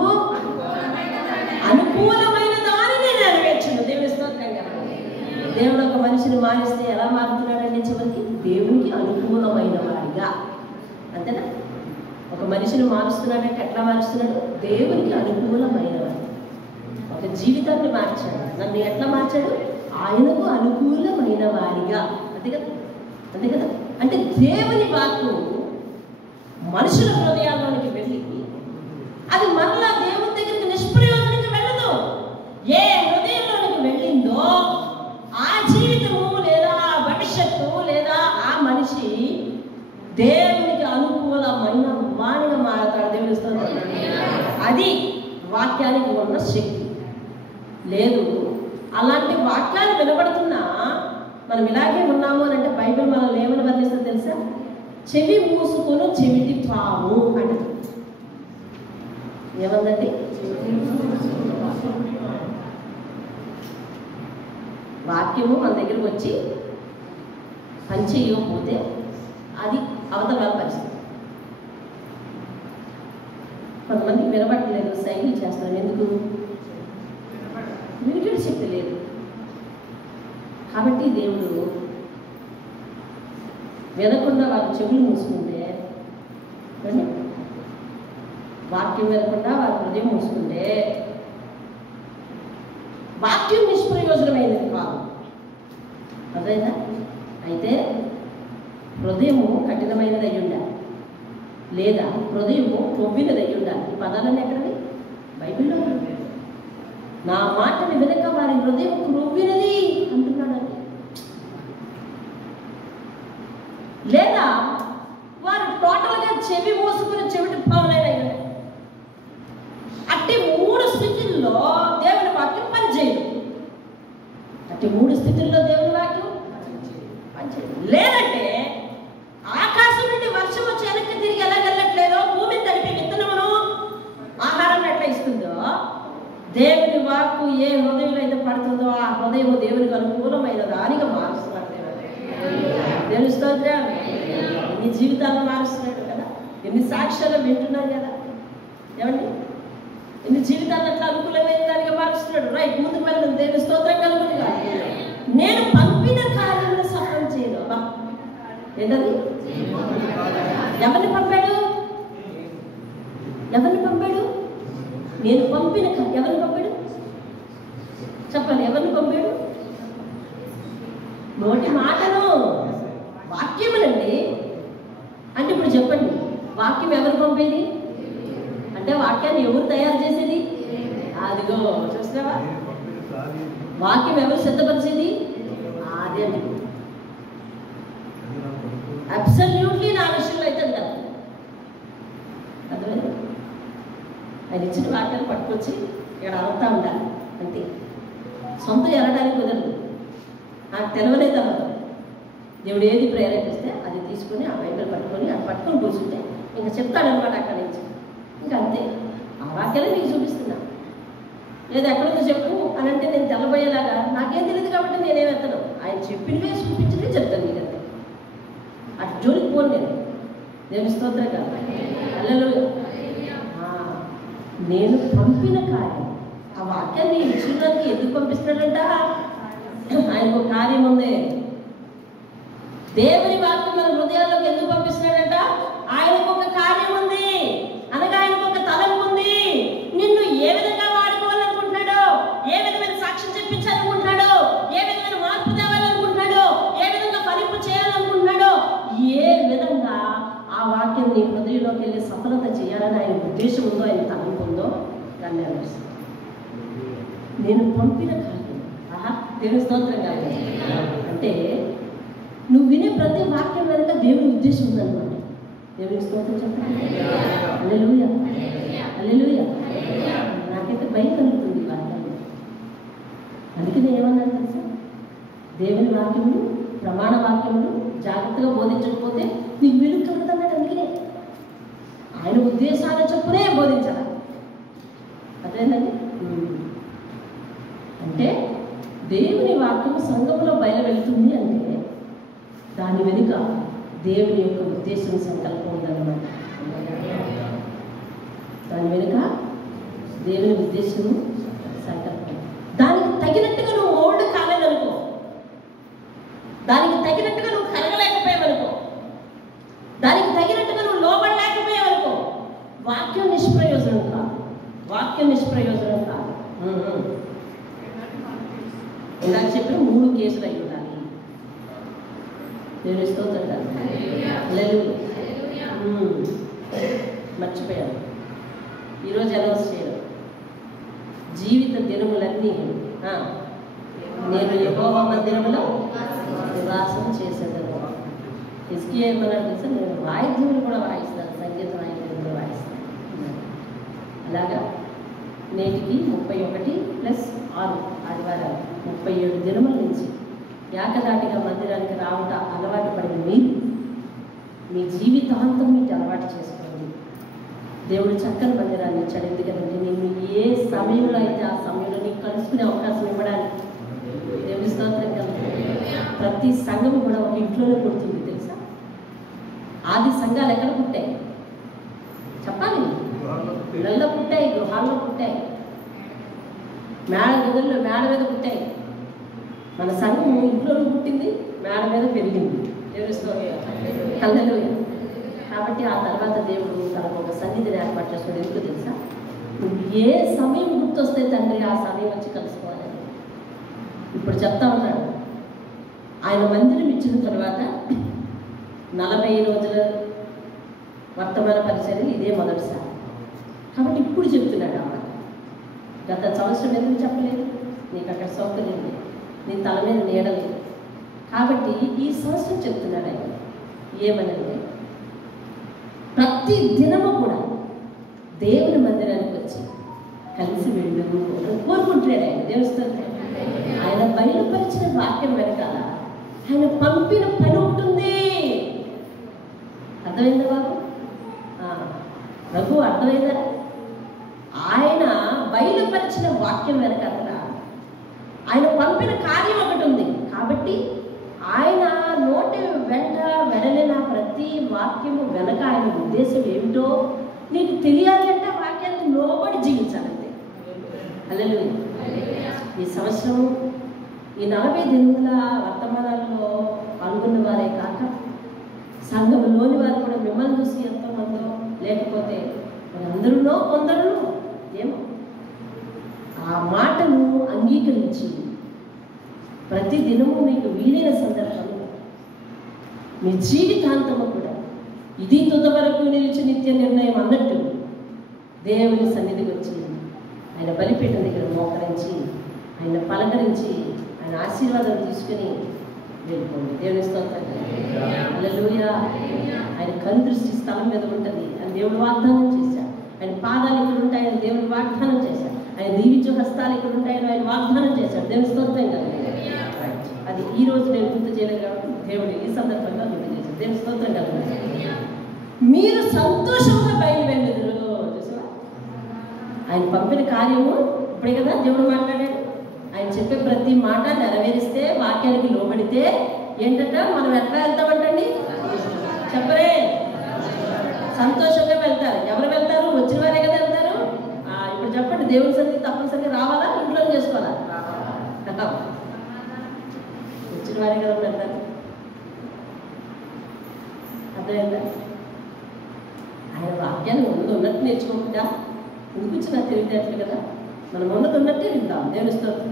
అనుకూలమైన దానిని నెరవేర్చును. దేవుని స్తోత్రం కలుగునుగా. దేవుడు ఒక మనిషిని మారిస్తే ఎలా మారుతున్నాడండి? చివరికి దేవునికి అనుకూలమైన వాడిగా. అంతేనా? ఒక మనిషిని మారుస్తున్నాడంటే ఎట్లా మారుస్తున్నాడు? దేవునికి అనుకూలమైన వాడు. ఒక జీవితాన్ని మార్చాడు. నన్ను ఎట్లా మార్చాడు? ఆయనకు అనుకూలమైన వాడిగా. అంతే కదా, అంతే కదా. అంటే దేవుని వాక్కు మనుషుల హృదయాల్లోనికి వెళ్ళి అది మరలా దేవుని దగ్గరికి నిష్ప్రయోజనంగా వెళ్ళదు. ఏ హృదయంలోనికి వెళ్ళిందో ఆ జీవితము లేదా ఆ భవిష్యత్తు లేదా ఆ మనిషి దేవునికి అనుకూలమైన వాణిగా మారతాడు. దేవుని స్తోత్రం. అది వాక్యానికి ఉన్న శక్తి. లేదు అలాంటి వాక్యాలు వినబడుతున్నా మనం ఇలాగే ఉన్నాము అని అంటే బైబిల్ మనల్ని ఏమని వర్ణిస్తుందో తెలుసా? చెవి మూసుకొని చెవిటి పాము అంటే. ఏమందండి? వాక్యము మన దగ్గరకు వచ్చి పని చేయకపోతే అది అవతల వాళ్ళ పరిస్థితి. కొంతమందికి వినబట్టలేదు, సైకిల్ చేస్తారు. ఎందుకు? వినికిడి శక్తి లేదు. కాబట్టి దేవుడు వినకుండా వాళ్ళ చెవులు మూసుకుంటే, వాక్యం వినకుండా వాళ్ళ హృదయం మూసుకుంటే వాక్యం నిష్ప్రయోజనమైనది కాదు. అదేనా? అయితే హృదయము కఠినమైనది అయి ఉండాలి, లేదా హృదయము కొవ్వినది అయి ఉండాలి. ఈ పదాలన్నీ ఎక్కడవి? బైబిల్లో. నా మాటని వినక వారి హృదయం క్రొవ్వినది అంటున్నాడండి. లేదా వారు టోటల్గా చెవి మోసుకుని చెవిటి పావులైన అట్టి 3 స్థితుల్లో దేవుని వాక్యం పనిచేయదు. అట్టి 3 స్థితుల్లో దేవుని వాక్యం పనిచేయదు. లేదంటే ఆకాశం నుండి వర్షం వచ్చి వెనక్కి తిరిగి ఎలా వెళ్ళట్లేదో, భూమిని తడిపే విత్తనమును ఆహారం ఎట్లా ఇస్తుందో, దేవుని వాక్కు ఏ హృదయంలో అయితే పడుతుందో ఆ హృదయం దేవునికి అనుకూలమైన దానిగా మారుస్తున్నాడు. దేవుని స్తోత్రం. ఎన్ని జీవితాలను మారుస్తున్నాడు కదా, ఎన్ని సాక్ష్యాలు వింటున్నాం కదా, ఏమండి? ఎన్ని జీవితాలను అట్లా అనుకూలమైన దానిగా మారుస్తున్నాడు. రైట్, ముందుకు వెళ్ళడం. దేవుని స్తోత్రం కలుగునుగా. నేను పంపిన కార్యములు సఫలం చేయను. ఏంటది? ఎవరిని పంపాడు? ఎవరిని పంపాడు? నేను పంపిన ఎవరిని పంపాడు? చెప్పండి, ఎవరిని పంపాడు? నోటి మాటను, వాక్యమునండి. అంటే ఇప్పుడు చెప్పండి, వాక్యం ఎవరు పంపేది? అంటే వాక్యాన్ని ఎవరు తయారు చేసేది? అదిగో చూసినావా? వాక్యం ఎవరు సిద్ధపరిచేది? అదే అండి. అబ్సల్యూట్లీ నా విషయంలో అయితే అది కాదు. అర్థమైంది? ఆయన ఇచ్చిన వాక్యాన్ని పట్టుకొచ్చి ఇక్కడ అడుగుతూ ఉండాలి అంతే. సొంత ఎరడానికి కుదరదు. నాకు తెలవలేదు అన్నది. దేవుడు ఏది ప్రేరేపిస్తే అది తీసుకొని ఆ బైబిల్ పట్టుకొని అది పట్టుకొని కూర్చుంటే ఇంకా చెప్తాడనమాట అక్కడి నుంచి. ఇంకా అంతే. ఆ వాక్యాలే నీకు చూపిస్తున్నా. లేదా ఎక్కడుందో చెప్పు అని అంటే నేను తెల్లబోయేలాగా నాకేం తెలియదు కాబట్టి నేనేమెత్తను. ఆయన చెప్పినవే చూపించినవే చెప్తాను నీకు అంతే. అటు జోలికి పోను నేను. దేవుని స్తోత్రం కాదు. హల్లెలూయా. నేను పంపిన కార్యం, ఆ వాక్యాన్ని ఇచ్చినందుకు ఎందుకు పంపిస్తున్నాడంట? ఆయనకు ఒక కార్యం ఉంది. దేవుని వాక్యం మన హృదయాల్లోకి ఎందుకు పంపిస్తున్నాడంట? ఆయనకు ఒక కార్యం ఉంది. అనగా ఆయనకు ఒక తలంపు ఉంది. నిన్ను ఏ విధంగా వాడుకోవాలనుకుంటున్నాడో, ఏ విధమైన సాక్ష్యం చెప్పించాలనుకుంటున్నాడో, ఏ విధమైన మార్పు తేవాలనుకుంటున్నాడో, ఏ విధంగా ఫలింపు చేయాలనుకుంటున్నాడో, ఏ విధంగా ఆ వాక్యం నీ హృదయంలోకి వెళ్ళి సఫలత చేయాలని ఆయన ఉద్దేశం ఉందో, ఆయన తలంపు ఉందో దాన్ని నెరవేరుస్తుంది. నేను పంపిన కార్యం. దేవుని స్తోత్రం కాదు అంటే నువ్వు వినే ప్రతి వాక్యం వెనుక దేవుని ఉద్దేశం ఉందన్నమాట. దేవుని స్తోత్రం చెప్పండి. హల్లెలూయా, హల్లెలూయా. నాకైతే భయం కలుగుతుంది ఈ వాక్యాన్ని. అందుకే నేను ఏమన్నాను తెలుసా? దేవుని వాక్యములు, ప్రమాణ వాక్యములు జాగ్రత్తగా బోధించకపోతే నీకు విలువ కలుగుతున్నాడు. అందుకనే ఆయన ఉద్దేశాల చొప్పునే బోధించాలి. అదేనండి. అంటే దేవుని వాక్యం సంఘంలో బయలు వెళుతుంది అంటే దాని వెనుక దేవుని యొక్క ఉద్దేశం, సంకల్పం ఉందన్నమాట. దాని వెనుక దేవుని ఉద్దేశం, సంకల్పం. దానికి తగినట్టుగా నువ్వు ఓల్డ్ కాలేదనుకో, దానికి తగినట్టుగా నువ్వు కలగలేకపోయావనుకో, దానికి తగినట్టుగా నువ్వు లోబడలేకపోయావనుకో, వాక్యం నిష్ప్రయోజనం కాదు. వాక్యం నిష్ప్రయోజనం కాదు. ఇందాక చెప్పిన 3 కేసులు అయి ఉండాలి. దేవుని స్తోత్రం కాదు. మర్చిపోయాను ఈరోజు అనౌన్స్ చేయడం. జీవిత దినములన్నీ నేను యెహోవా మందిరములో నివాసం చేసేదను. హిజ్కియా ఏమన్నాడు తెలుసా? నేను వాయిద్యములు కూడా వాయిస్తాను, సంగీత వాయిద్యం కూడా వాయిస్తాను. అలాగా నేటికి 31+6 ఆదివారాలు 37 దినముల నుంచి ఏకదాటిగా మందిరానికి రావట అలవాటు పడిన మీరు మీ జీవితాంతం మీకు అలవాటు చేసుకోండి. దేవుడు చక్కని మందిరాన్ని ఇచ్చాడు. ఎందుకంటే నేను ఏ సమయంలో అయితే ఆ సమయంలో నీకు కలుసుకునే అవకాశం ఇవ్వడానికి. దేవుని స్తోత్రం కలుగుతుంది. ప్రతి సంఘం కూడా ఒక ఇంట్లోనే పుడుతుంది తెలుసా? ఆది సంఘాలు ఎక్కడ పుట్టాయి చెప్పాలి? ఇళ్ళల్లో పుట్టాయి, గృహాల్లో పుట్టాయి, మేడ గదుల్లో మేడ మీద పుట్టాయి. మన సంఘం ఇంట్లో పుట్టింది, మేడ మీద పెరిగింది. హల్లెలూయా. కాబట్టి ఆ తర్వాత దేవుడు తనకు ఒక సన్నిధిని ఏర్పాటు చేస్తున్నాడు. ఎందుకు తెలుసా? నువ్వు ఏ సమయం గుర్తొస్తే తండ్రి ఆ సమయం వచ్చి కలుసుకోవాలి. ఇప్పుడు చెప్తా ఉన్నాడు, ఆయన మందిరం ఇచ్చిన తర్వాత 40 రోజుల వర్తమాన పరిచర్యలు ఇదే మొదటిసారి. కాబట్టి ఇప్పుడు చెప్తున్నాడు అమ్మ. గత సంవత్సరం ఎందుకు చెప్పలేదు? నీకు అక్కడ సౌకర్యం లేదు, నీ తల మీద నీడలేదు. కాబట్టి ఈ సంవత్సరం చెప్తున్నాడు ఆయన ఏమనంటే, ప్రతి దినము కూడా దేవుని మందిరానికి వచ్చి కలిసి వెళ్ళు కోరుకుంటున్నాడు ఆయన. దేవస్థానం ఆయన బయలుపరిచిన వాక్యం వెనకాల ఆయన పంపిన పని ఉంటుంది. అర్థమైందా బాబు? ప్రభు అర్థమైందా? ఆయన బయలుపరిచిన వాక్యం వెనకాల ఆయన పంపిన కార్యం ఒకటి ఉంది. కాబట్టి ఆయన నోటి వెంట వెడలిన ప్రతి వాక్యము వెనక ఆయన ఉద్దేశం ఏమిటో నీకు తెలియాలి అంటే ఆ వాక్యాన్ని లోబడి జీవించాలంటే. హల్లెలూయా. ఈ సంవత్సరం ఈ 40 దినముల వర్తమానాల్లో పాల్గొన్న వారే కాక సంఘంలోని వారు కూడా మిమ్మల్ని చూసి ఎంతోమందో లేకపోతే అందరూ కొందరు ఏమో ఆ మాటను అంగీకరించి ప్రతి దినము మీకు వీలైన సందర్భంలో మీ జీవితాంతము కూడా ఇది తుద వరకు నిలిచి నిత్య నిర్ణయం అన్నట్టు దేవుని సన్నిధికి వచ్చి ఆయన బలిపీఠం దగ్గర మోకరించి ఆయన పలకరించి ఆయన ఆశీర్వాదం తీసుకుని వెళ్ళిపోండి. దేవుని స్తోత్రం. హల్లెలూయా. ఆయన కనుదృష్టి స్థలం మీద ఉంటుంది అని దేవుడు వాగ్దానం చేశాడు. ఆయన పాదాలు ఇక్కడ ఉంటాయని దేవుడు వాగ్దానం చేశాడు. ఆయన దీవించే హస్తాలు ఇక్కడ ఉంటాయని ఆయన వాగ్దానం చేశాడు. దేవుని స్తోత్రం కదా. అది ఈ రోజు నేను గుర్తు చేయలేదు కాబట్టి దేవుడు ఈ సందర్భంగా గుర్తు చేశాడు. దేవుని స్తోత్రం కదా. మీరు సంతోషంగా బయలు వెళ్ళదురు. చూసావా? ఆయన పంపిన కార్యము ఇప్పుడే కదా దేవుడు మాట్లాడాడు. ఆయన చెప్పే ప్రతి మాట నెరవేరిస్తే, వాక్యానికి లోబడితే ఏంటంట మనం ఎట్లా వెళ్తామంటండి? చెప్పరే, సంతోషంగా వెళ్తారు. ఎవరు వెళ్తారు? వచ్చిన వారే కదా వెళ్తారు. ఇప్పుడు చెప్పండి, దేవుని సన్నిధి తప్పనిసరిగా రావాలా, ఇంట్లో చేసుకోవాలా? వచ్చిన వారే కదా వెళ్తారు. అర్థమైందా? ఆయన వాక్యాన్ని ఉన్నట్టు నేర్చుకోకుండా ఎందుకు వచ్చినా తెలివితేటలు కదా. మనం ఉన్నట్టే విందాం. దేవుని స్తోత్రం.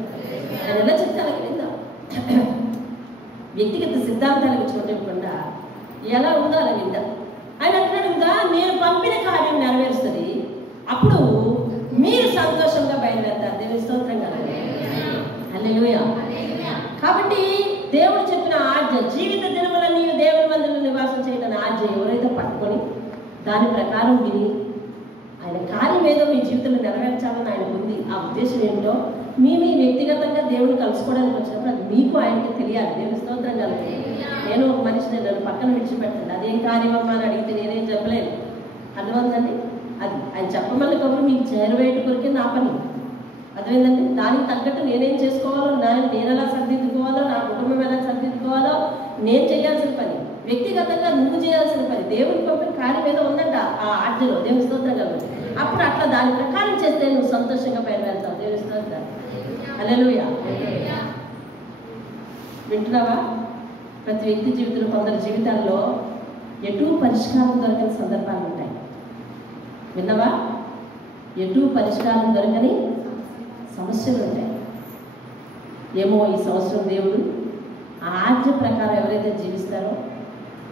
ఆయన ఎలా చెప్తే అలాగే విందాం. వ్యక్తిగత సిద్ధాంతాలు ఇచ్చుకోకుండా ఎలా ఉందో అలా విందాం. ఆయన అంటున్నాడు కదా, నేను పంపిన కార్యం నెరవేరుస్తుంది, అప్పుడు మీరు సంతోషంగా బయలుదేరుతారు. దేవుని స్తోత్రం కదా. హల్లెలూయా. కాబట్టి దేవుడు చెప్పిన ఆజ్ఞ, జీవిత దినములన్నీ దేవుని మందిరంలో నివాసం చేయడం ఆజ్ఞ ఎవరైతే పట్టుకొని దాని ప్రకారం విని ఆయన కార్యం ఏదో మీ జీవితంలో నెరవేర్చాలని ఆయన ఉంది. ఆ ఉద్దేశం ఏమిటో మీ వ్యక్తిగతంగా దేవుడిని కలుసుకోవడానికి వచ్చినప్పుడు అది మీకు ఆయనకి తెలియాలి. దేవుని స్తోత్రం కలిగి. నేను ఒక మనిషిని నన్ను పక్కన విడిచిపెట్టండి, అదేం కార్యం అమ్మా అని అడిగితే నేనేం చెప్పలేను. అర్థమైందండి? అది ఆయన చెప్పమని కబురు మీకు చేరవేయట కొరికే నా పని. అర్థమైందండి? దానికి తగ్గట్టు నేనేం చేసుకోవాలో, నేను ఎలా సర్దిద్దుకోవాలో, నా కుటుంబం ఎలా సర్దిద్దుకోవాలో నేను చేయాల్సిన పని, వ్యక్తిగతంగా నువ్వు చేయాల్సిన పని. దేవుని పంపిన కార్యం ఏదో ఉందంట ఆ ఆజ్ఞలో. దేవుని స్తోత్రం కలుగు. అప్పుడు అట్లా దాని ప్రకారం చేస్తే నువ్వు సంతోషంగా బయలుదేరుతావు. దేవుని స్తోత్రం. హల్లెలూయా. వింటున్నావా? ప్రతి వ్యక్తి జీవితంలో కొందరి జీవితాల్లో ఎటు పరిష్కారం దొరకని సందర్భాలు ఉంటాయి. విన్నావా? ఎటు పరిష్కారం దొరకని సమస్యలు ఉంటాయి. ఏమో ఈ సంవత్సరం దేవుడు ఆ ఆజ్ఞ ప్రకారం ఎవరైతే జీవిస్తారో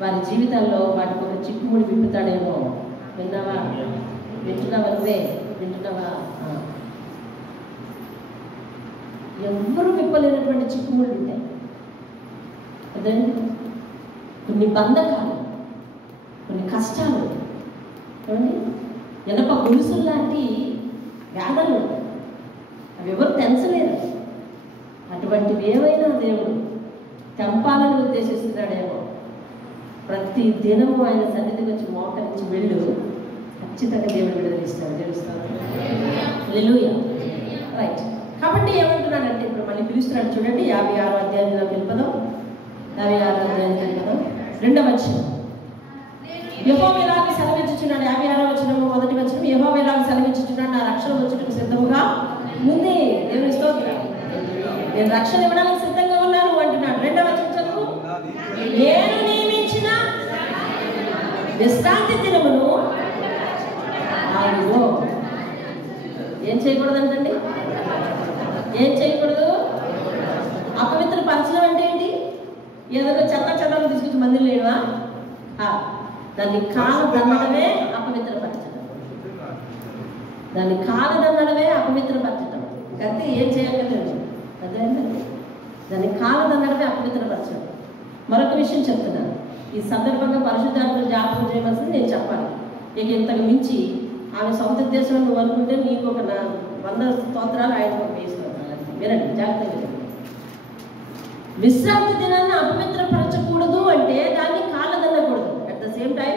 వారి జీవితాల్లో వాటికి ఒక చిక్కుముడి విప్పుతాడేమో. విన్నావా? వింటున్నావా? నువ్వే వింటున్నావా? ఎవ్వరూ విప్పలేనటువంటి చిక్కుముళ్ళు ఉంటాయి. అదండి, కొన్ని బంధకాలు, కొన్ని కష్టాలు, ఏమండి ఎనప గొలుసులు లాంటి వ్యాధులు, అవి ఎవరు తెంచలేరు. అటువంటివి ఏమైనా దేవుడు తెంపాలని ఉద్దేశిస్తున్నాడేమో. ప్రతి దినము ఆయన సన్నిధికి వచ్చి మోకరించి వెళ్ళు, ఖచ్చితంగా దేవుడు విడుదలిస్తాడు. తెలుస్తాడు. హల్లెలూయా. రైట్. కాబట్టి ఏమంటున్నాడంటే ఇప్పుడు మళ్ళీ పిలుస్తున్నాడు చూడండి. 56వ అధ్యాయంలో వెళ్ళిపోదాం. 56వ అధ్యాయానికి వెళ్ళిపోదాం. 2వ వచనం. యెహోవా ఇలాగ సెలవిచ్చుచున్నాడు. 56వ వచనము మొదటి వచనం, యెహోవా ఇలాగ సెలవిచ్చుచున్నాడు, నా రక్షణ వచ్చుటకు సిద్ధముగా ఉంది. దేవుని స్తోత్రం. నేను రక్షణ ఇవ్వడానికి సిద్ధంగా ఉన్నాను అంటున్నాడు. 2వ వచనం చదువు. నేను నియమించిన విశ్రాంతి దినమును ఆగుగో. ఏం చేయకూడదంటండి? ఏం చేయకూడదు? అపవిత్ర పరచడం అంటే ఏంటి? ఏదైనా చెత్త తీసుకొచ్చి మందిరం లేవా? దాన్ని కాలదన్నడమే అపవిత్రపరచడం. దాన్ని కాలదన్నడమే అపవిత్రపరచడం. అయితే ఏం చేయక్కర్లేదు. అదేంటండి? దాన్ని కాలదన్నడమే అపవిత్రపరచడం. మరొక విషయం చెప్తున్నాను. ఈ సందర్భంగా పరిశుద్ధాత్మను జ్ఞాపకం చేయవలసింది నేను చెప్పాలి. ఇక ఇంతకు మించి ఆమె సొంత ఉద్దేశం నువ్వు అనుకుంటే నీకు ఒక 100 స్తోత్రాలు ఆయన వేస్తున్నాను. వినండి, జాగ్రత్తగా వినండి. విశ్రాంతి దినాన్ని అపవిత్రపరచకూడదు అంటే దాన్ని కాలదన్నకూడదు. అట్ ద సేమ్ టైం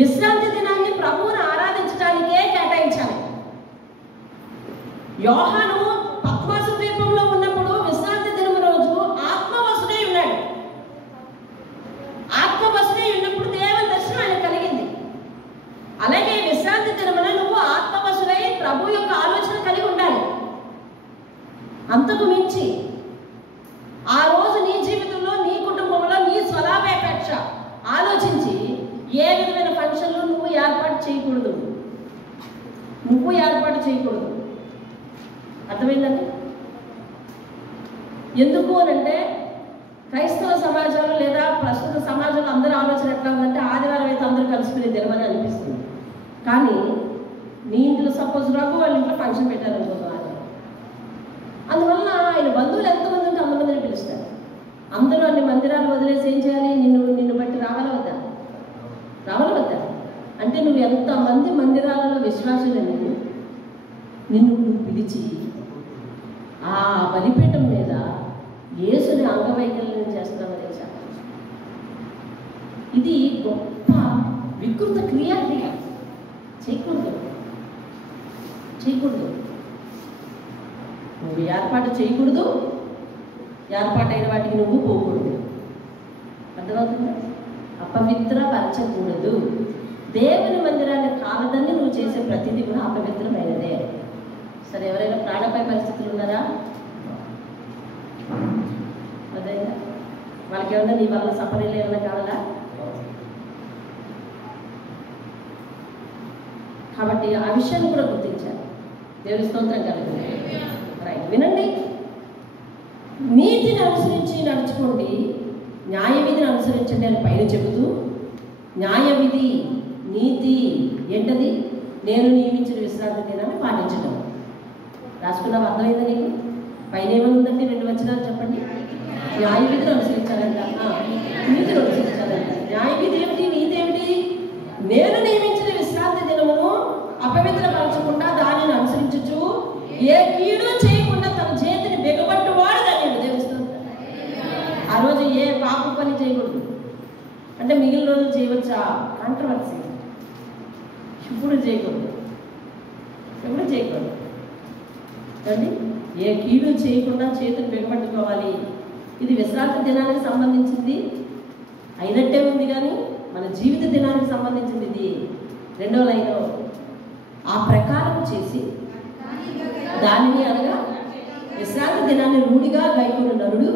విశ్రాంతి దినాన్ని ప్రభువును ఆరాధించడానికే కేటాయించాలి. యోహాను పద్మాసు ద్వీపంలో ఉన్నప్పుడు విశ్రాంతి దినం రోజు ఆత్మవశుడై ఉన్నాడు. ఆత్మవశుడై ఉన్నప్పుడు దేవుని దర్శనం ఆయన కలిగింది. అలాగే విశ్రాంతి దినమున నువ్వు ఆత్మవశుడై ప్రభు యొక్క ఆలోచన కలిగి ఉండాలి. అంతకు మించి ఆ రోజు నీ జీవితంలో, నీ కుటుంబంలో నీ స్వలాభాపేక్ష ఆలోచించి ఏ విధమైన ఫంక్షన్లు నువ్వు ఏర్పాటు చేయకూడదు. అర్థమైందండి? ఎందుకు అనంటే క్రైస్తవ సమాజంలో లేదా ప్రస్తుత సమాజంలో అందరి ఆలోచన ఎట్లా ఉందంటే ఆదివారం అయితే అందరూ కలిసిపోయే దినమని అనిపిస్తుంది. కానీ నీ ఇంట్లో సపోజ్ రఘు వాళ్ళ ఇంట్లో ఫంక్షన్ పెట్టారనుకుంటున్నాను. అందువల్ల ఆయన బంధువులు ఎంతమంది ఉంటే అంతమందిని పిలుస్తారు. అందరూ అన్ని మందిరాలు వదిలేసి ఏం చేయాలి? నిన్ను బట్టి రావాలా వద్దా? అంటే నువ్వు ఎంతమంది మందిరాలలో విశ్వాసులు నిన్ను పిలిచి ఆ బలిపీఠం మీద యేసుని అంగవైకల్యం చేస్తున్నావు తెలుసా? ఇది గొప్ప వికృత క్రియ. చేయకూడదు. నువ్వు ఏర్పాటు చేయకూడదు. ఏర్పాటైన వాటికి నువ్వు పోకూడదు. అర్థమవుతుందా? అపవిత్రపరచకూడదు. దేవుని మందిరాన్ని కాలదని నువ్వు చేసే ప్రతిదీ కూడా అపవిత్రమైనదే. సరే, ఎవరైనా ప్రాణపై పరిస్థితులు ఉన్నారా? అదే వాళ్ళకి ఏమన్నా నీ వల్ల సపరీలు ఏమన్నా కావాలా? కాబట్టి ఆ విషయాన్ని కూడా గుర్తించాలి. దేవుని స్తోత్రం కలిగింది. రైట్, వినండి. నీతిని అనుసరించి నడుచుకోండి, న్యాయ విధిని అనుసరించండి అని పైన చెబుతూ, న్యాయ విధి, నీతి ఏంటది? నేను నియమించిన విశ్రాంతి దినాన్ని పాటించడం. రాసుకున్నావు? అర్థమైందా నీకు? పైన ఏమనుందండి? 2 వచనాలు చెప్పండి. న్యాయ విధిని అనుసరించాలంట, నీతిని అనుసరించాలంట. న్యాయ విధి ఏమిటి? నీతి ఏమిటి? నేను నియమించిన విశ్రాంతి దినమును అపవిత్రపరచకుండా దానిని అనుసరించచ్చు, ఏ కీడు చేయకుండా తన చేతిని బిగబట్టువాడు దాన్ని తెలుస్తుంది. ఆ రోజు ఏ పాప పని చేయకూడదు. అంటే మిగిలిన రోజులు చేయవచ్చా? కాంట్రవర్సీ. ఎప్పుడు చేయకూడదు. కానీ ఏ కీడు చేయకుండా చేతులు బిగబట్టుకోవాలి. ఇది విశ్రాంతి దినానికి సంబంధించింది అయినట్టే ఉంది, కానీ మన జీవిత దినానికి సంబంధించింది ఇది. 2వ లైన్లో ఆ ప్రకారం చేసి దానిని అనగా విశ్రాంతి దినాన్ని రూఢిగా గైకొన్న నరుడు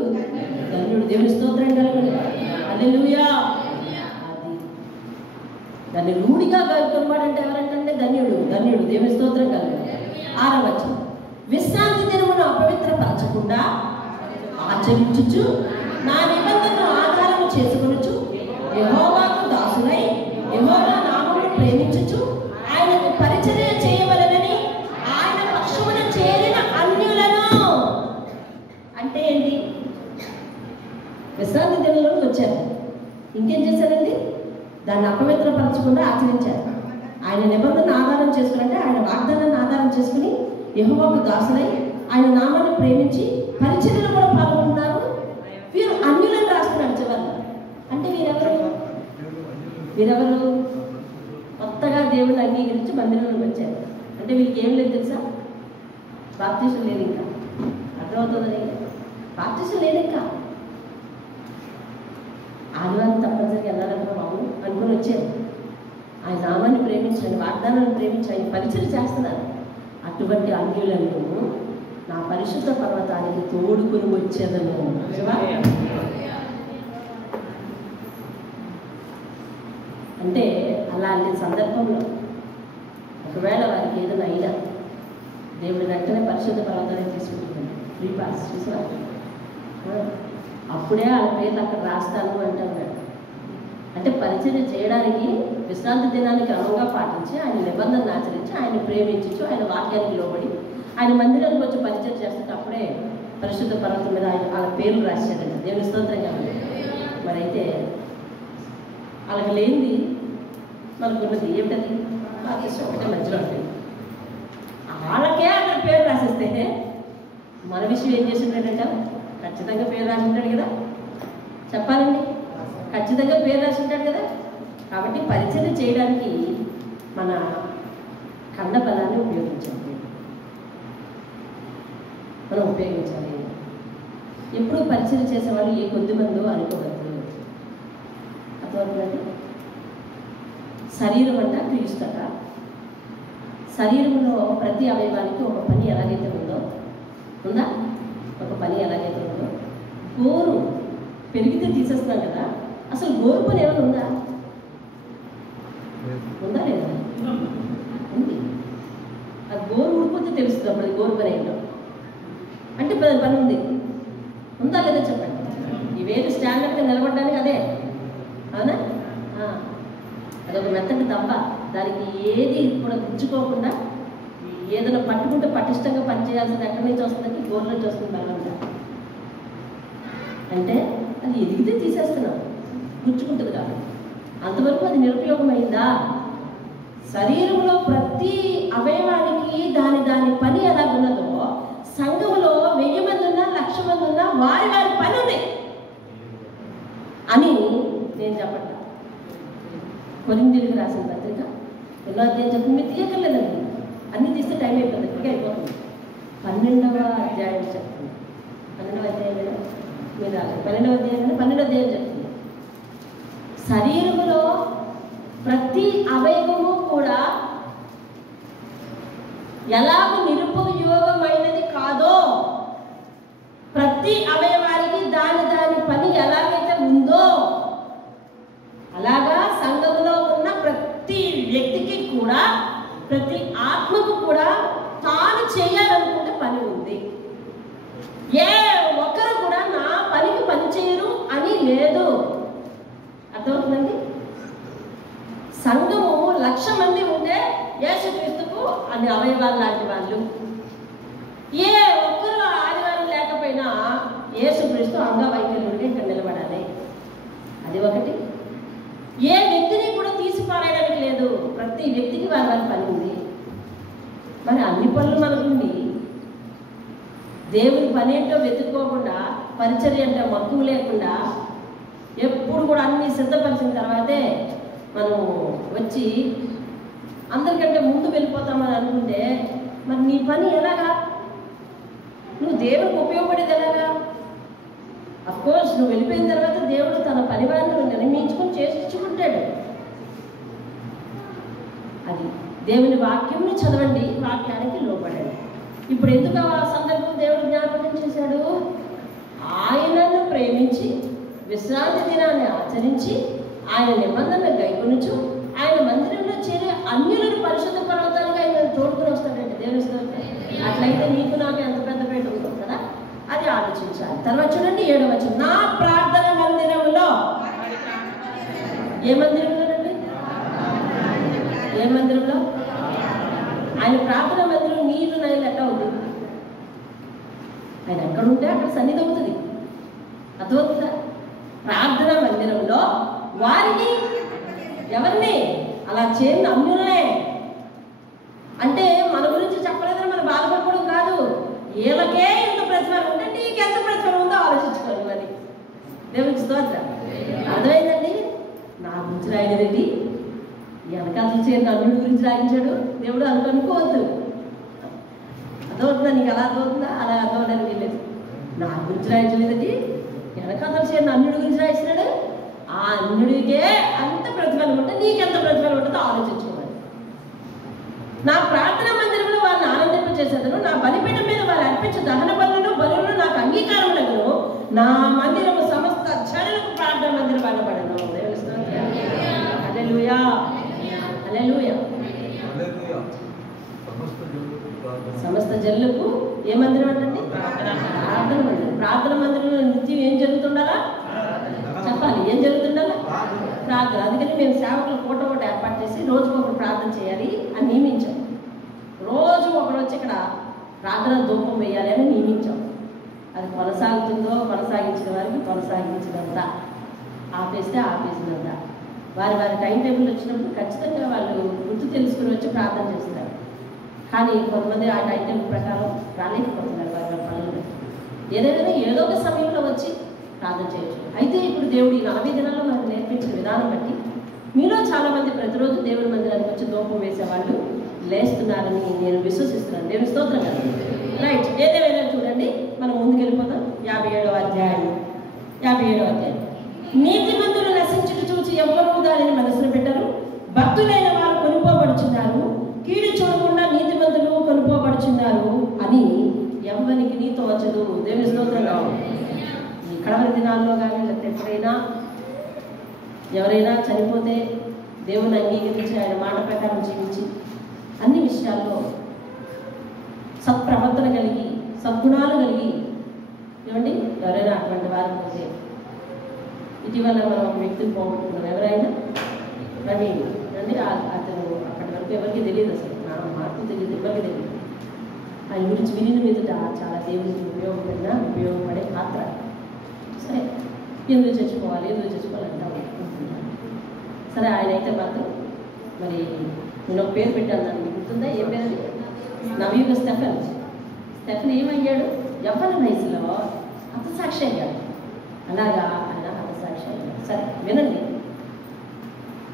ధన్యుడు. దేవుని స్తోత్రం కలుగును. హల్లెలూయా. అది దాన్ని రూఢిగా గైకొన్నవాడంటే ఎవరంటే ధన్యుడు. దేవుని స్తోత్రం కలుగును. 6వ వచనం, విశ్రాంతి దినమును అపవిత్రపరచకుండా ఆచరించుచు నా నిబంధనను ఆధారం చేసుకొనుచు యెహోవాకు దాసులై యెహోవా నామమును ప్రేమించుచు ఆయనకు పరిచర్య చేయవలెనని ఆయన పక్షమున చేరిన అన్యులను. అంటే ఏంటి? విశ్రాంతి దినంలోకి వచ్చారు, ఇంకేం చేశారండి? దాన్ని అపవిత్రపరచకుండా ఆచరించారు. ఆయన నిబంధనను ఆధారం చేసుకుని, ఆయన వాగ్దానాన్ని ఆధారం చేసుకుని యెహోవాకు దాసులై ఆయన నామాన్ని ప్రేమించి పరిచర్యలో కూడా పాల్గొంటున్నారు. వీరు అన్యులను రాస్తున్నాడు చివరిలో. అంటే వీరెవరు? కొత్తగా దేవుని అంగీకరించి మందిరంలోకి వచ్చారు. అంటే వీరికి ఏం లేదు తెలుసా? బాప్టిజం లేదు ఇంకా. అర్థమవుతుందని బాప్టిజం లేదు ఇంకా. ఆదివారం తప్పనిసరిగా వెళ్ళాలంటే బాబు అనుకుని వచ్చారు, ఆయన నామాన్ని ప్రేమించి, ఆయన వాగ్దానాన్ని ప్రేమించి ఆయన పరిచయం చేస్తున్నారు. అటువంటి అన్యులను నా పరిశుద్ధ పర్వతానికి తోడుకుని వచ్చేదను. అంటే అలాంటి సందర్భంలో ఒకవేళ వారికి ఏదైనా అయినా దేవుడి వెంటనే పరిశుద్ధ పర్వతానికి తీసుకుంటున్నాడు, ఫ్రీ పాస్ చూసినా, అప్పుడే వాళ్ళ పేర్లు అక్కడ రాస్తాను అంటున్నాడు. అంటే పరిచర్య చేయడానికి విశ్రాంతి దినాన్ని క్రమంగా పాటించి, ఆయన నిబంధనను ఆచరించి, ఆయన ప్రేమించు, ఆయన వాక్యానికి లోబడి ఆయన మందిరానికి వచ్చి పరిచయం చేస్తుంటే అప్పుడే పరిశుద్ధ పర్వతం మీద ఆయన వాళ్ళ పేర్లు రాశాడంట. దేవుని స్తోత్రంగా ఉంది. మరైతే వాళ్ళకి లేనిది మనకున్నది ఏమిటది? బాప్తిస్మం ఒకటే మధ్యలో ఉంటుంది. వాళ్ళకే అక్కడ పేరు రాసిస్తే మన విషయం ఏం చేసింటాడంట? ఖచ్చితంగా పేరు రాసి ఉంటాడు కదా, చెప్పాలండి, ఖచ్చితంగా పేరు రాసి ఉంటాడు కదా. కాబట్టి పరిచయం చేయడానికి మన కండ బలాన్ని ఉపయోగించాలి, మనం ఉపయోగించాలి. ఎప్పుడు పరిచయం చేసేవాళ్ళు ఏ కొద్ది మందో అనుకోవద్దు. అర్థమవుతుందండి? శరీరం అంట క్రీస్తట. శరీరంలో ప్రతి అవయవానికి ఒక పని ఎలాగైతే ఉందా, ఒక పని ఎలాగైతే ఉందో, గోరు పెరిగితే తీసేస్తున్నాం కదా, అసలు గోరు పని ఏమైనా ఉందా లేదా? ఉంది. ఆ గోరు ఊడిపోతే తెలుస్తుంది అప్పుడు గోరు పని ఏంటో. అంటే పని ఉందా లేదా చెప్పండి. ఇవేది స్టాండర్డ్గా నిలబడడానికి అదే, అవునా? అదొక మెత్తటి దెబ్బ. దానికి ఏది కూడా గుచ్చుకోకుండా ఏదైనా పట్టుకుంటే పటిష్టంగా పనిచేయాల్సింది ఎక్కడి నుంచి వస్తుందంటే గోరు నుంచి వస్తుంది బలవంతా. అంటే అది ఎదిగితే తీసేస్తున్నాం, గుచ్చుకుంటుంది కాబట్టి. అంతవరకు అది నిరుపయోగమైందా? శరీరంలో ప్రతి అవయవానికి దాని పని ఎలాగున్నదో, సంఘంలో 1000 మంది ఉన్నా 1,00,000 మంది ఉన్నా వారి పని ఉంది అని నేను చెప్పట్లా. కొరింథీయులకు రాసిన పత్రిక 1వ అధ్యాయం చెప్తుంది. మీరు తీయక్కర్లేదండి, అన్నీ తీస్తే టైం అయిపోతుంది, ఇప్పటికే అయిపోతుంది. 12వ అధ్యాయం చెప్తుంది. 12వ అధ్యాయం మీరు రాలేదు, 12వ అధ్యాయం 12వ అధ్యాయం చెప్తుంది. శరీరంలో ప్రతి అవయవము కూడా ఎలాగ నిరుపయోగమైనది కాదో, ప్రతి అవయవానికి దాని పని ఎలాగైతే ఉందో, అలాగా సంఘంలో ఉన్న ప్రతి వ్యక్తికి కూడా, ప్రతి ఆత్మకు కూడా తాను చేయాలనుకుంటే పని ఉంది. ఏ ఒక్కరు కూడా నా పనికి పని చేయరు అని లేదు. అర్థమవుతుందండి? సంఘము 1,00,000 మంది ఉంటే యేసుక్రీస్తుకు అన్ని అవయవాలు లాంటి వాళ్ళు. ఏ ఒక్కరు ఆదివారం లేకపోయినా యేసుక్రీస్తు అంగవైకల్యుడిగా ఇక్కడ నిలబడాలి. అది ఒకటి. ఏ వ్యక్తిని కూడా తీసి పారేయడానికి లేదు, ప్రతి వ్యక్తికి వారి పని ఉంది. మరి అన్ని పనులు మనకుంది, దేవుని పని ఏంటో వెతుక్కోకుండా, పరిచర్య అంటే మక్కువ లేకుండా, ఎప్పుడు కూడా అన్ని సిద్ధపరిచిన తర్వాతే మనం వచ్చి అందరికంటే ముందు వెళ్ళిపోతామని అనుకుంటే మరి నీ పని ఎలాగా? నువ్వు దేవుడికి ఉపయోగపడేది ఎలాగా? అఫ్కోర్స్ నువ్వు వెళ్ళిపోయిన తర్వాత దేవుడు తన పరివారాన్ని నిర్మించుకొని చేసించుకుంటాడు. అది దేవుని వాక్యంని చదవండి, వాక్యానికి లోబడండి. ఇప్పుడు ఎందుకు ఆ సందర్భం దేవుడు జ్ఞాపకం చేశాడు? ఆయనను ప్రేమించి విశ్రాంతి దినాన్ని ఆచరించి ఆయన నిబంధనను గైకొనుచు ఆయన మందిరంలో చేరే అన్యులను పరిశుద్ధ పర్వతానికి ఆయన తోడుకుని వస్తాడండి. దేవుని స్తోత్రం. అట్లయితే నీకు నాకు ఎంత పెద్ద పేట ఉందో కదా, అది ఆలోచించాలి. తర్వాత చూడండి 7వ వచనం, నా ప్రార్థన మందిరంలో. ఏ మందిరంలోనండి? ఏ మందిరంలో? ఆయన ప్రార్థన మందిరం నీళ్లు నైలు ఎట్లా ఉంది? ఆయన ఎక్కడుంటే అక్కడ సన్నిధి అవుతుంది. అర్థమవుతుందా? ప్రార్థన మందిరంలో వారిని, ఎవరిని? అలా చేరిన అన్యులనే. అంటే మన గురించి చెప్పలేదని మనం బాధపడకూడదు కాదు. వీళ్ళకే ఎంత ప్రతిఫలం ఉంటే నీకెంత ప్రతిఫలం ఉందో ఆలోచించుకోవాలి. మరి దేవునికి స్తోత్రం. అర్థమైందండి? నా గురించి రాయలేదండి, వెనకాల చేరిన అన్యుడి గురించి రాయించాడు దేవుడు అనుకోవద్దు. అర్థమవుతుందా? నీకు అలా అర్థమవుతుందా? అలా అర్థమవడానికి వీల్లేదు. నా గురించి రాయించలేదండి, వెనకాల చేరిన అన్యుడి గురించి రాయించినాడు, ఆ అన్యుడికే అంత ప్రతిఫలం ఉంటే నీకెంత ప్రతిఫలం ఉంటుందో ఆలోచించుకోవాలి. నా ప్రార్థన మందిరంలో వారిని ఆనందింపచేసేదను, నా బలిపీఠం మీద వారు అర్పించే దహన బలులను బలులను నాకు అంగీకారములను, నా మందిరము సమస్త జనులకు ప్రార్థన మందిరం అనబడను. హల్లెలూయా, హల్లెలూయా. సమస్త జనులకు ఏ మందిరం అంటే ప్రార్థన మందిరం. ప్రార్థన మందిరంలో నిత్యం ఏం జరుగుతుండాలా చెప్పాలి, ఏం జరుగుతుండాలా ప్రార్థన. అందుకని మేము సేవకులు ఫోటో ఒకటి ఏర్పాటు చేసి రోజుకు ఒకరు ప్రార్థన చేయాలి అని నియమించాం. రోజు ఒకరు వచ్చి ఇక్కడ ప్రార్థన ధూపం వేయాలి అని నియమించాం. అది కొనసాగుతుందో కొనసాగించిన వారికి కొనసాగించినంత, ఆపేస్తే ఆపేసినంత. వారి వారి టైం టేబుల్ వచ్చినప్పుడు ఖచ్చితంగా వాళ్ళు గుర్తు తెలుసుకుని వచ్చి ప్రార్థన చేస్తారు. కానీ కొంతమంది ఆ టైం టేబుల్ ప్రకారం రాలేకపోతున్నారు వారి వారి పనులు. ఏదైనా ఏదో ఒక సమయంలో వచ్చి ప్రార్థన చేయొచ్చు. అయితే ఇప్పుడు దేవుడు ఈ 40 దినాల్లో మనకు నేర్పించిన విధానం బట్టి మీలో చాలామంది ప్రతిరోజు దేవుడి మందిరానికి వచ్చి ధూపం వేసేవాళ్ళు లేస్తున్నారని నేను విశ్వసిస్తున్నాను. దేవుని స్తోత్రం కదా. రైట్, ఏదేమైనా చూడండి, మనం ముందుకు వెళ్ళిపోతాం. 57వ అధ్యాయం. నీతిమంతులు నశించుట చూచి ఎవ్వరూ దానిని మనసును పెట్టరు, భక్తులైన వారు కొనుక్కోబడుచున్నారు, కీడు చూడకుండా నీతిమంతులు కొనుక్కోబడుచున్నారు అని ఎవ్వరికి నీతో వచ్చదు. దేవుని స్తోత్రం కావాలి. ఈ కడవరి దినాల్లో కానీ లేకపోతే ఎవరైనా చనిపోతే దేవుని అంగీకరించి ఆయన మాట ప్రకారం జీవించి అన్ని విషయాల్లో సత్ప్రవర్తన కలిగి సద్గుణాలు కలిగి ఏమండి ఎవరైనా అటువంటి వారు పోతే, ఇటీవల మనం ఒక వ్యక్తిని పోగొట్టుకున్నాం. ఎవరైనా ప్రవీణ్ అండి, అతను అప్పటి వరకు ఎవరికి తెలియదు, అసలు నా మాకు తెలియదు, ఎవరికి తెలియదు. ఆయన గురించి విని మీదట చాలా దేవునికి ఉపయోగపడే పాత్ర. సరే, ఎందుకు చచ్చిపోవాలి అంటాం. సరే, ఆయన అయితే మాత్రం మరి నేను ఒక పేరు పెట్టాను, దానికి గుర్తుందా? ఏం పేరు? నవయుగ స్టెఫెన్ ఏమయ్యాడు? యవ్వన వయసులో హతసాక్షి అయ్యాడు. అలాగా ఆయన హతసాక్షి అయ్యాడు. సరే వినండి,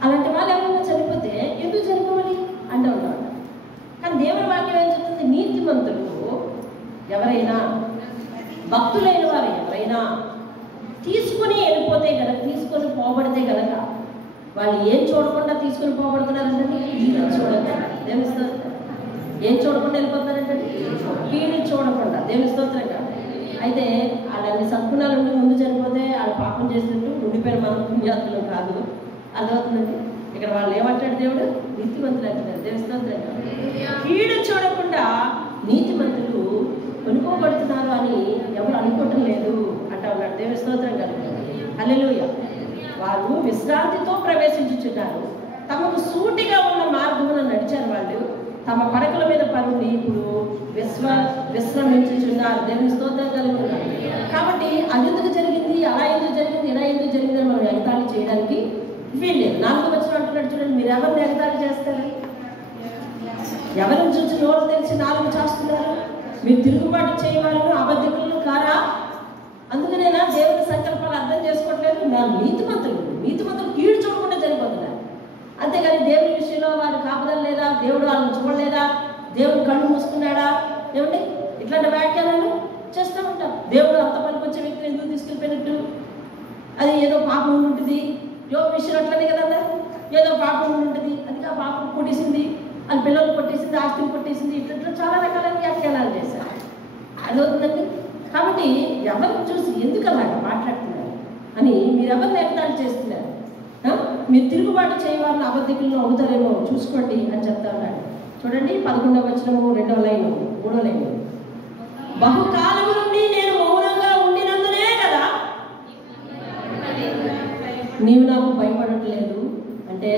అలాంటి వాళ్ళు ఎవరైనా చనిపోతే ఎందుకు చనిపోవాలి అంటూ ఉంటాడు. కానీ దేవుని వాక్యం ఏం చెప్తుంది? నీతిమంతులు ఎవరైనా, భక్తులైన వారు ఎవరైనా తీసుకుని వెళ్ళిపోతే గనక, తీసుకొని పోబడితే గనక, వాళ్ళు ఏం చూడకుండా తీసుకుని పోబడుతున్నారంటే కీడు చూడకుండా. దేవుని స్తోత్రం. ఏం చూడకుండా వెళ్ళిపోతున్నారంటే కీడు చూడకుండా. దేవుని స్తోత్రంగా. అయితే వాళ్ళని సద్గుణాలు ఉండి ముందు చనిపోతే వాళ్ళు పాపం చేసినట్టు ఉండిపోయిన మనం పుణ్యాత్తులు కాదు. అర్థమవుతుందండి. ఇక్కడ వాళ్ళు ఏమంటాడు దేవుడు? నీతిమంతులు అంటున్నారు. దేవుని స్తోత్రంగా. కీడు చూడకుండా నీతిమంతులు కొనుక్కోబడుతున్నారు అని ఎవరు అనుకోవటం లేదు అంటా ఉన్నాడు. దేవుని స్తోత్రం కలుగుతుంది. హల్లెలూయా. వారు విశ్రాంతితో ప్రవేశించుచున్నారు, తమకు సూటిగా ఉన్న మార్గమున నడిచారు. వాళ్ళు తమ పడకల మీద పరుండి ఇప్పుడు విశ్రమించుచున్నారు. దేవుని స్తోత్రం కలుగుతున్నారు. కాబట్టి అది ఎందుకు జరిగింది, అలా ఎందుకు జరిగింది, ఇలా ఎందుకు జరిగింది అని మనం ఎగతాళి చేయడానికి వీల్లేదు. 4వ వచనం అంటున్నాడు చూడండి, మీరు ఎవరిని ఎగతాళి చేస్తారు? ఎవరిని చూసి నోరు తెలిసి నాలుగు చేస్తున్నారు? మీరు తిరుగుబాటు చేయవాళ్ళు అబద్ధికులు కారా? అందుకనేనా దేవుని సంకల్పాలు అర్థం చేసుకోవట్లేదు? నా నీతిమంతులు కీడు చూడకుండా చనిపోతున్నారు. అంతేగాని దేవుని విషయంలో వారు కాపుదల లేదా, దేవుడు వాళ్ళని చూడలేదా, దేవుడు కళ్ళు మూసుకున్నాడా, ఏమండి ఇట్లాంటి వ్యాఖ్యానాలు చేస్తూ ఉంటాం. దేవుడు అంత పనికి వచ్చే వ్యక్తిని ఎందుకు తీసుకెళ్ళిపోయినట్టు? అది ఏదో పాపం ఉంటుంది. యోగ విషయం అట్లనే కదన్నా, ఏదో పాపం ఉంటుంది, అది ఆ పాపం కొట్టేసింది, అది పిల్లలు కొట్టేసింది, ఆస్తిని కొట్టేసింది, ఇట్లా చాలా రకాలైన వ్యాఖ్యానాలు చేశారు. అదవుతుందండి. కాబట్టి ఎవరిని చూసి ఎందుకు అలాగా మాట్లాడుతున్నారు అని మీరు ఎవరిని ఎగతాళి చేస్తున్నారు? మీరు తిరుగుబాటు చేయవారిని అబద్ధికులను అవుతారేమో చూసుకోండి అని చెప్తా ఉన్నాడు. చూడండి 11వ వచనము 2వ లైను 3వ లైను. బహుకాలము నుండి నేను మౌనంగా ఉండినందునే కదా నీవు నాకు భయపడట్లేదు అంటే,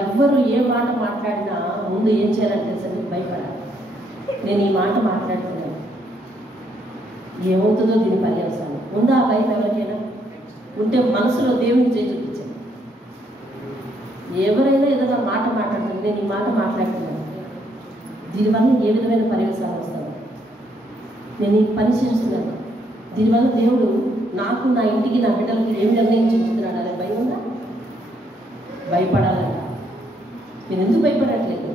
ఎవ్వరు ఏ మాట మాట్లాడినా ముందు ఏం చేయాలని తెలుసని భయపడాలి. నేను ఈ మాట మాట్లాడుతున్నాను, ఏమవుతుందో దీని పర్యవసానం ఉందా? ఆ భయం ఎవరికైనా ఉంటే మనసులో దేవుని చేయి చూపించండి. ఎవరైనా ఏదైనా మాట మాట్లాడుతుంది, నేను ఈ మాట మాట్లాడుతున్నాను, దీనివల్ల ఏ విధమైన పర్యవసానం వస్తాను, నేను ఈ పని చేస్తున్నాను, దీనివల్ల దేవుడు నాకు, నా ఇంటికి, నా బిడ్డలకి ఏం నిర్ణయించుతున్నాడు అనే భయం ఉందా? భయపడాలంట. నేను ఎందుకు భయపడట్లేదు?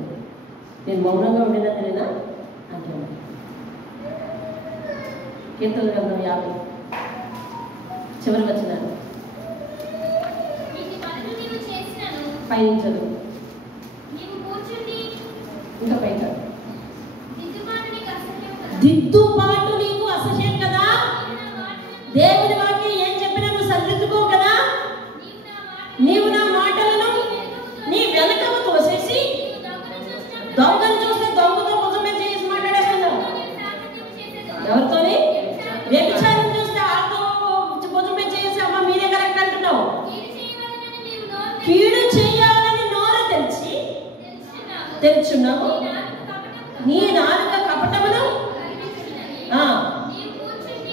నేను మౌనంగా ఉండినందునేనా అంటున్నాను. కీర్తన గ్రంథం 50 చివరి వచనాలు. పయనించదు. ఇంకా పైగా దిద్దుబాటు నీకు అసహ్యం కదా. దేవుని వాక్యం ఏం చెప్పినా నువ్వు సరిదిద్దుకో కదా. నీవు నా మాటలను నీ వెనకకు తోసేసి దొంగను చూస్తే దొంగతో భుజమే చేసి మాట్లాడేస్తున్నావు. ఎవరితోని? వ్యభిచారం చూస్తే ఆతో భుజమే చేసి అమ్మ మీరే కరెక్ట్ అంటున్నావు. కీడు చేయాలని నోరు తెరుచున్నావు. నీ నాలుక కపటమును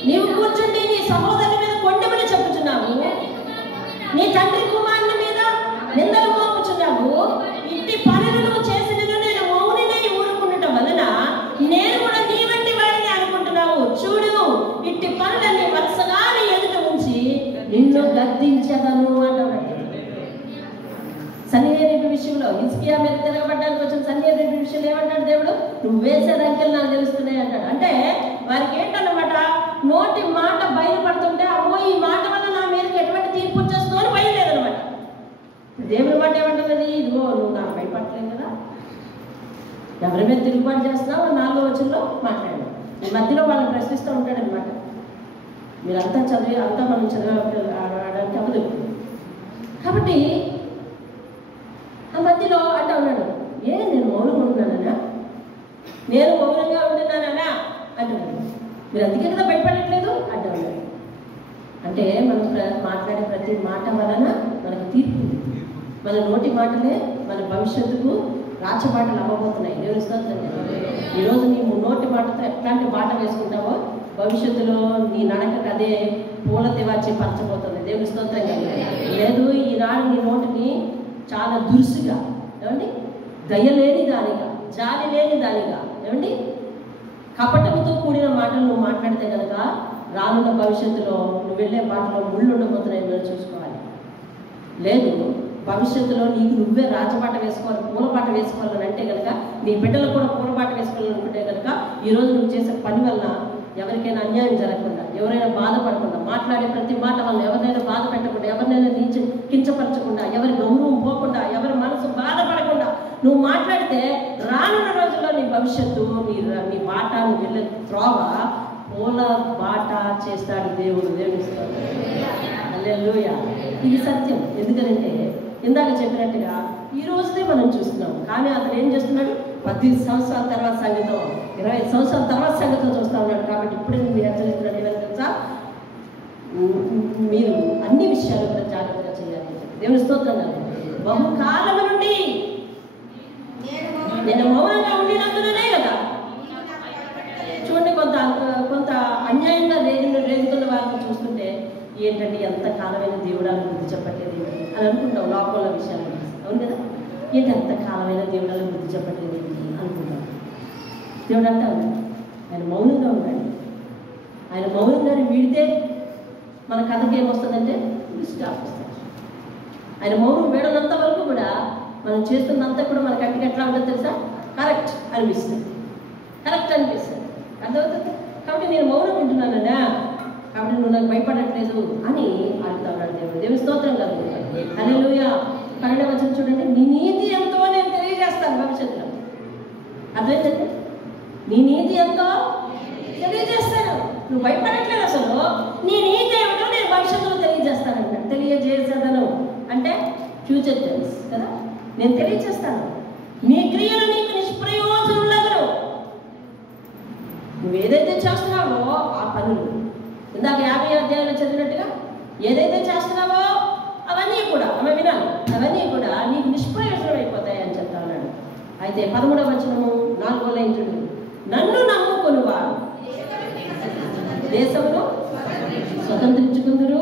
నీవు కూర్చుండి నీ సహోదరుని మీద కొండమని చెప్పుచున్నావు. నీ తండ్రి కుమారుని మీద నిందలు మోపుచున్నావు. ఇట్టి పనులు నువ్వు చేసినను నేను మౌనినై ఊరుకుండటం వలన నేను కూడా నీ వంటి వాడిని అనుకుంటున్నావు. చూడు, ఇట్టి పనులన్నీ వరుసగా నీ ఎదుట ఉంచి నిన్ను గద్దించదను అంటాడు. సన్నిహేరేబు విషయంలో హిజ్కియా మీద తిరగబడ్డానికి వచ్చిన సన్నిహేరేబు విషయంలో ఏమంటాడు దేవుడు? నువ్వు వేసే రంకెలు నాకు తెలుస్తున్నాయి అంటాడు. అంటే వారికి ఏంటన్నమాట, నోటి మాట బయలుపడుతుంటే అమ్మో ఈ మాట వల్ల నా మీదకి ఎటువంటి తీర్పు వచ్చేస్తుందో అని భయం లేదనమాట. దేవుని మాట ఏమంటున్నది? ఇదిగో నువ్వు నాకు భయపడలేదు కదా, ఎవరి మీద తిరుగుబాటు చేస్తున్నావు 4వ వచనంలో మాట్లాడాడు. ఈ మధ్యలో వాళ్ళని ప్రశ్నిస్తూ ఉంటాడు అనమాట. మీరంతా చదివి అంతా మనం చదవడానికి అవ్వదు. కాబట్టి ఆ మధ్యలో అంటా ఉన్నాడు, నేను మౌనంగా ఉంటున్నానా, నేను మౌనంగా ఉంటున్నానా అంటున్నాడు. మీరు అందుకే కదా భయపడట్లేదు అంటూ ఉన్నాడు. అంటే మనం మాట్లాడే ప్రతి మాట వలన మనకు తీర్పు. మన నోటి మాటలే మన భవిష్యత్తుకు రాచబాటలు అవ్వబోతున్నాయి. దేవుని స్తోత్రం. ఈరోజు నీ నోటి మాటతో ఎట్లాంటి బాట వేసుకుంటావో భవిష్యత్తులో నీ నడకకు అదే పూల తివాచి పరచబోతుంది. దేవుని స్తోత్రం. లేదు, ఈనాడు నీ నోటిని చాలా దురుసుగా, ఏమండి, దయలేని దానిగా, జాలి లేని దానిగా, ఏమండి, కపటముతో కూడిన మాటలు నువ్వు మాట్లాడితే కనుక రానున్న భవిష్యత్తులో నువ్వు వెళ్ళే మాటలో ముళ్ళు ఉండబోతున్నాయి చూసుకోవాలి. లేదు, భవిష్యత్తులో నీకు నువ్వే రాజబాట వేసుకోవాలి, పూలబాట వేసుకోవాలని అంటే కనుక నీ బిడ్డలు కూడా పూలబాట వేసుకోవాలనుకుంటే కనుక ఈరోజు నువ్వు చేసే పని వల్ల ఎవరికైనా అన్యాయం జరగకుండా, ఎవరైనా బాధపడకుండా, మాట్లాడే ప్రతి మాట వల్ల ఎవరినైనా బాధ పెట్టకుండా, ఎవరినైనా కించపరచకుండా, ఎవరి గౌరవం పోకుండా, ఎవరి మనసు బాధపడకుండా నువ్వు మాట్లాడితే రానున్న రోజుల్లో నీ భవిష్యత్తు, నీ బాట, నువ్వు వెళ్ళే త్రోవ పూల బాట చేస్తాడు దేవుడు. దేవుడిస్తాడు. హల్లెలూయా. ఇది సత్యం. ఎందుకంటే ఇందాక చెప్పినట్టుగా ఈ రోజునే మనం చూస్తున్నాం. కానీ అతను ఏం చేస్తున్నాడు? 10 సంవత్సరాల తర్వాత సంగతో, 25 సంవత్సరాల తర్వాత సంగతో చూస్తూ ఉన్నాడు. కాబట్టి ఇప్పుడే మీరు హెచ్చరిస్తున్నాడు ఏమైనా తెలుసా? మీరు అన్ని విషయాలు కూడా జాగ్రత్తగా చేయాలి. దేవుని స్తోత్రం. బహుకాలం నుండి నేను మౌనంగా ఉండినందునే కదా. చూడండి, కొంత అన్యాయంగా రేగుతున్న వారిని చూస్తుంటే ఏంటంటే ఎంత కాలమైన దేవుడాలు బుద్ధి చెప్పట్లేదు అని అనుకుంటాం. లోకంలో విషయాలు అవును కదా. ఏంటి ఎంత కాలమైన దేవుడాలు బుద్ధి చెప్పట్లేదు అనుకుంటాం. దేవుడు అంటారు ఆయన మౌనంగా ఉన్నాడు. ఆయన మౌనంగానే వీడితే మన కథకి ఏమొస్తుందంటే స్టాప్ వస్తుంది. ఆయన మౌనం వేడనంత వరకు కూడా మనం చేస్తున్నంతా కూడా మన కంటికి ఎట్లా ఉంటుంది తెలుసా? కరెక్ట్ అనిపిస్తుంది. అర్థమవుతుంది. కాబట్టి నేను మౌనం వింటున్నానన్నా, కాబట్టి నువ్వు నాకు భయపడట్లేదు అని అడుగుతా ఉన్నాడు దేవుడు. దేవుని స్తోత్రం కలుగుతాడు. హల్లెలూయా. 12వ వచనం చూడండి. నీ నీతి ఎంతో నేను తెలియజేస్తాను భవిష్యత్తులో. అర్థమైందండి? నీ నీతి ఎంతో తెలియజేస్తాను. నువ్వు భయపడట్లేదు అసలు. నీ నీతి ఏమిటో నేను భవిష్యత్తులో తెలియజేస్తానంట. తెలియజేసేదను అంటే ఫ్యూచర్ టెన్స్ కదా. నేను తెలియజేస్తాను. నీ క్రియలు నీకు నిష్ప్రయోజనులగను. నువ్వు ఏదైతే చేస్తున్నావో ఆ పనులు ఇందాక 50వ అధ్యాయంలో చదివినట్టుగా ఏదైతే చేస్తున్నావో అవన్నీ కూడా వినాలి. అవన్నీ కూడా నీకు నిష్ప్రయోజనం అయిపోతాయి అని చెప్తా ఉన్నాడు. అయితే 13వ వచనము 4వ లైన్ చూడండి. నన్ను నమ్ముకుని వారు దేశమును స్వతంత్రించుకుందరు,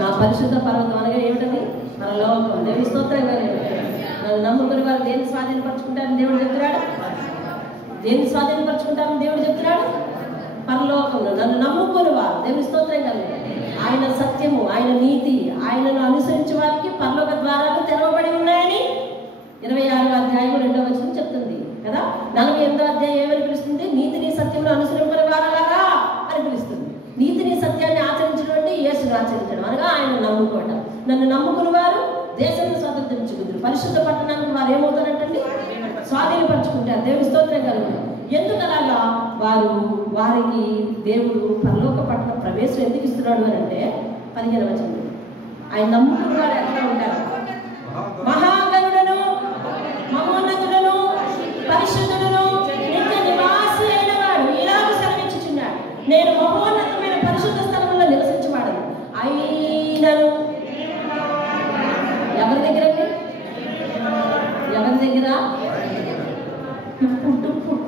నా పరిశుద్ధ పర్వతం అనగా ఏమిటది? మన లోకం. దేవుని స్తోత్రంగా నన్ను నమ్ముకుని వారు దేన్ని స్వాధీనపరచుకుంటారని దేవుడు చెప్తున్నాడు. దేన్ని స్వాధీనపరచుకుంటారని దేవుడు చెప్తున్నాడు? పరలోకంలో. నన్ను నమ్ముకుని వారు దేవుని స్తోత్రంగా ఆయన సత్యము, ఆయన నీతి, ఆయనను అనుసరించే వారికి పరలోక ద్వారాలు తెరవబడి ఉన్నాయని 26వ అధ్యాయం 2వ వచనం చెప్తుంది కదా. 48వ అధ్యాయం ఏమని పిలుస్తుంది? నీతిని సత్యమును అనుసరింపని వారలాగా అని పిలుస్తుంది. నీతిని సత్యాన్ని ఆచరించడం అంటే యేసుని ఆచరించడం అనగా ఆయన నమ్ముకోవటం. నన్ను నమ్ముకుని వారు దేశంలో స్వాతంత్రించుకుంటారు. పరిశుద్ధ పట్టణానికి వారు ఏమవుతారంటండి? స్వాధీనపరచుకుంటారు. దేవుని స్తోత్రం కలుగుతారు. ఎందుకు అలాగా? వారికి దేవుడు పరలోక పట్టణ ప్రవేశం ఎందుకు ఇస్తున్నాడు అని అంటే 15వ వచనం, ఆయన నమ్ముకున్న వారు ఎట్లా ఉంటారు? మహాగణులను, మహోన్నతులను, పరిశుద్ధులను, నిత్య నివాసి అయిన వాడు ఇలాగ సెలవిచ్చుచున్నాడు, నేను మహోన్నతమైన పరిశుద్ధ స్థలంలో నివసించవాడను. అయినను ఎవరి దగ్గర? ఎవరి దగ్గర?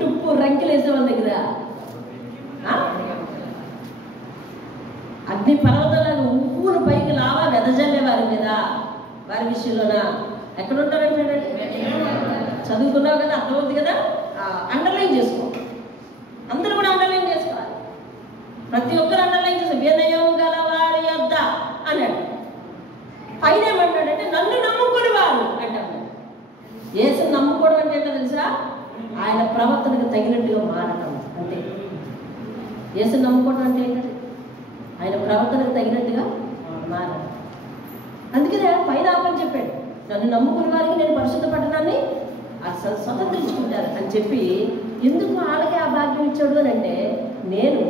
టుప్పు రంకిలేసే వాళ్ళ దగ్గర, అగ్ని పర్వతాలను ఉప్పును పైకి లావా వెదజల్లే వారి మీద, వారి విషయంలోనా ఎక్కడ ఉంటారంటే? చదువుకున్నావు కదా, అర్థమవుతుంది కదా, అండర్లైన్ చేసుకో. అందరూ కూడా అండర్లైన్ చేసుకోవాలి. ప్రతి ఒక్కరు అండర్లైన్ చేస్తారు. వినయం గల వారి యొద్ద అన్నాడు. పైన ఏమంటాడంటే నన్ను నమ్ముకుని వారు అంటాడు. యేసుని నమ్ముకోవడం అంటే ఏంటో తెలుసా? ఆయన ప్రవర్తనకు తగినట్టుగా మారటం అంతే. యేసుని నమ్ముకోవడం అంటే ఏంటంటే ఆయన ప్రవర్తనకు తగినట్టుగా మారటం. అందుకనే పైన ఆపని చెప్పాడు, నన్ను నమ్ముకునే వారికి నేను పరిశుద్ధ పట్టణాన్ని స్వతంత్రించుకుంటారు అని చెప్పి. ఎందుకు వాళ్ళకి ఆ భాగ్యం ఇచ్చాడు అని అంటే, నేను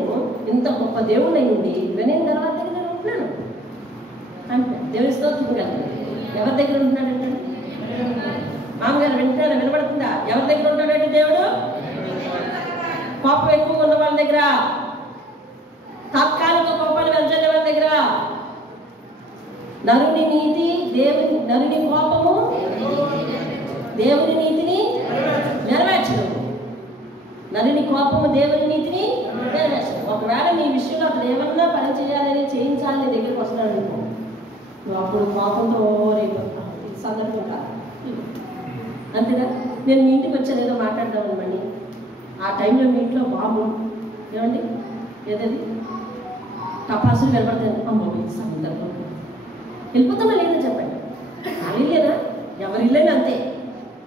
ఇంత గొప్ప దేవుడిని అయ్యింది వినైన తర్వాత దగ్గర నేను ఉంటున్నాను అంటే దేవుని స్తోత్రం కదా. ఎవరి దగ్గర ఉంటున్నాడంటే? మామగారు వింటారా? వినబడుతుందా? ఎవరి దగ్గర ఉంటాడంటే దేవుడు? కోపం ఎక్కువ ఉన్న వాళ్ళ దగ్గర, తాత్కాలిక కోపాలు వెళ్చే వాళ్ళ దగ్గర. నరుని నీతి నరుని కోపము దేవుని నీతిని నెరవేర్చడం. నరుని కోపము దేవుని నీతిని నెరవేర్చడం. ఒకవేళ నీ విషయంలో అతను ఏమన్నా పని చేయాలని చేయించాలి నీ దగ్గరికి వస్తున్నాడు అనుకో, నువ్వు అప్పుడు కోపంతో రేపు సందర్భం కాదు అంతేనా? నేను మీ ఇంటికి వచ్చాను ఏదో మాట్లాడదామని, ఆ టైంలో మీ ఇంట్లో బాబు ఏమండి ఏదది టపాసులు వినపడతాయి. అమ్మో సందర్భం వెళ్ళిపోతున్నా లేదా చెప్పండి. ఖాళీ లేదా? ఎవరి ఇల్లైనా అంతే.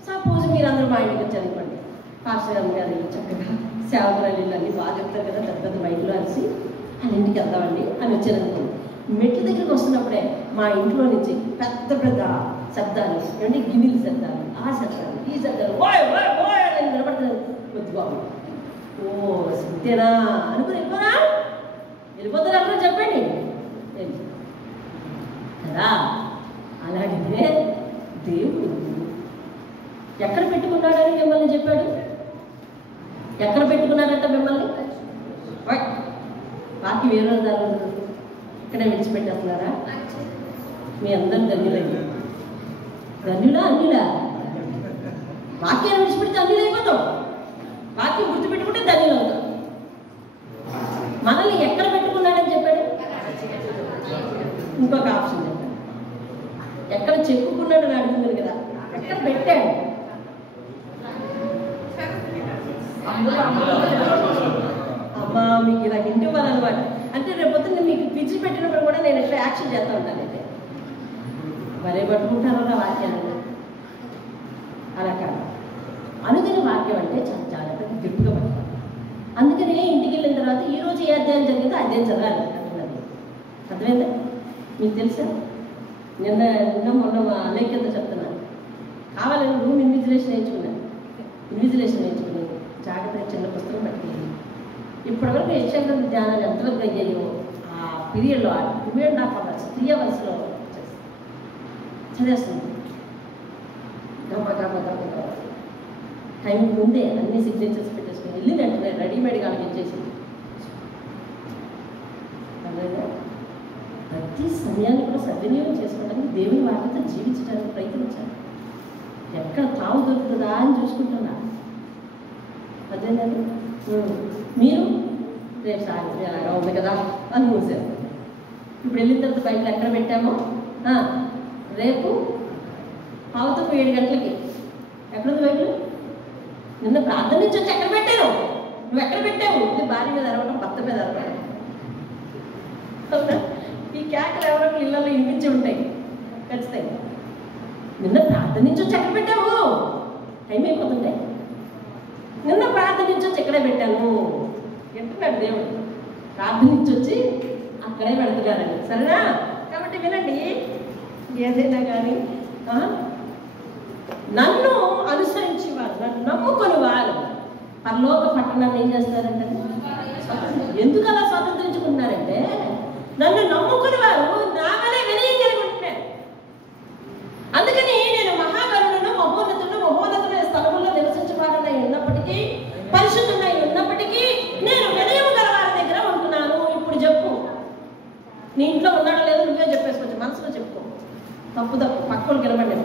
సపోజ్ మీరు అందరూ మా ఇంటికి వచ్చారు అనుకోండి, పాస్టర్ గారు చక్కగా సేవకురాలు ఇల్లు అన్నీ బాగా చెప్తారు కదా, పెద్ద పెద్ద మైకులు అరిసి వాళ్ళ ఇంటికి వెళ్దామండి అని వచ్చారనుకోండి. మెట్ల దగ్గరికి వస్తున్నప్పుడే మా ఇంట్లో నుంచి పెద్ద పెద్ద శబ్దాలు ఏమంటే గిన్నెల శబ్దాలు, ఆ శబ్దాలు, ఈ శబ్దాలు అని వినపడుతుంది. వద్దు బాబు, ఓ సింతేనా అనుకుని వెళ్ళిపోతారా చెప్పండి కదా. అలాగే దేవుడు ఎక్కడ పెట్టుకున్నాడని మిమ్మల్ని చెప్పాడు. ఎక్కడ పెట్టుకున్నాడంట మిమ్మల్ని? బాకీ వేరే దాని ఇక్కడే విడిచిపెట్టేస్తున్నారా? మీ అందరూ ధన్యులైంది. ధన్యులా అన్యులా? వాక్యాన్ని విడిచిపెడితే అన్యులు అయిపోతాం. వాక్యం గుర్తుపెట్టుకుంటే ధన్యులు అవుతాం. మనల్ని ఎక్కడ పెట్టుకున్నాడని చెప్పాడు? ఇంకొక ఆప్షన్ చెప్పాడు. ఎక్కడ చెప్పుకున్నాడు అని అడుగుతుంది కదా, ఎక్కడ పెట్టాడు? అమ్మా మీకు ఇలా ఇంటి వాళ్ళనమాట. అంటే రేపొద్దున మీకు పిచ్చి పెట్టినప్పుడు కూడా నేను ఎట్లా యాక్షన్ చేస్తూ ఉంటాను. అయితే మరే పట్టుకుంటారో నా వాక్యాన్ని అలా కాదు. అనుదిన వాక్యం అంటే చాలా జాగ్రత్తగా గట్టిగా పట్టుకోవాలి. అందుకనే ఇంటికి వెళ్ళిన తర్వాత ఈరోజు ఏ అధ్యాయం జరిగిందో అధ్యాయం చదవాలి అంటున్నది. అర్థమైందా? మీకు తెలుసా? నిన్న మొన్న మా అన్నయ్యతో చెప్తున్నాను, కావాలని రూమ్ ఇన్విజిలేషన్ నేర్చుకున్నాను. ఇన్విజిలేషన్ నేర్చుకుని జాగ్రత్తగా చిన్న పుస్తకం పట్టుకెళ్ళి ఇప్పటివరకు యక్షగ్రంథ ధ్యానాలు ఎంతవరకు అయ్యాయో ఆ పీరియడ్లో 2.5 hours 3 hours చదివేస్తుంది. గమ్మ టైం ముందే అన్ని సిగ్నేచర్స్ పెట్టేసుకుని వెళ్ళి వెంటనే రెడీమేడ్గా అనిపించేసి ప్రతి సమయాన్ని కూడా సద్వినియోగం చేసుకోవడానికి, దేవుని వాటితో జీవించడానికి ప్రయత్నించాలి. ఎక్కడ తావు దొరుకుతుందా అని చూసుకుంటున్నా. అదేనండి, మీరు రేపు సాయంత్రం అలాగా ఉంది కదా అని మూసారు. ఇప్పుడు వెళ్ళిన తర్వాత బయటలో ఎక్కడ పెట్టామో, రేపు 6:07 గంటలకి ఎక్కడుంది బయటలు? నిన్న ప్రార్థన నుంచి వచ్చి ఎక్కడ పెట్టాను? నువ్వు ఎక్కడ పెట్టావు? ఇది భార్య మీద అరవడం, భర్త మీద అరవడం. అవునా? ఈ కేకలు ఎవరో ఇళ్ళలో వినిపించి ఉంటాయి ఖచ్చితంగా. నిన్న ప్రార్థన నుంచి వచ్చి ఎక్కడ పెట్టావు? టైం అయిపోతుంటే నిన్న ప్రార్థన నుంచి వచ్చి ఎక్కడే పెట్టాను ఎంటున్నాడు దేవుడు. ప్రార్థన నుంచి వచ్చి అక్కడే పెడుతున్నారండి. సరేనా? కాబట్టి వినండి, ఏదైనా కానీ నన్ను అనుసరించి వారు, నన్ను నమ్ముకొని వారు పరలోక పట్టణాన్ని ఏం చేస్తారంటే ఎందుకు అలా స్వాతంత్రించుకుంటున్నారంటే నన్ను నమ్ముకుని వారు నామనే వినయం కలిగి ఉంటున్నారు. అందుకని నేను మహాకరుణను మహోన్నతమైన స్థలముల్లో నివసించేవాడనై ఉన్నప్పటికీ, పరిశుద్ధుడై ఉన్నప్పటికీ నేను వినయం గల వారి దగ్గర ఉంటున్నాను. ఇప్పుడు చెప్పు, నీ ఇంట్లో ఉన్నాడో లేదో నువ్వే చెప్పేసుకోవచ్చు, మనసులో చెప్పుకో. తప్పు పక్కలు గెలవండి.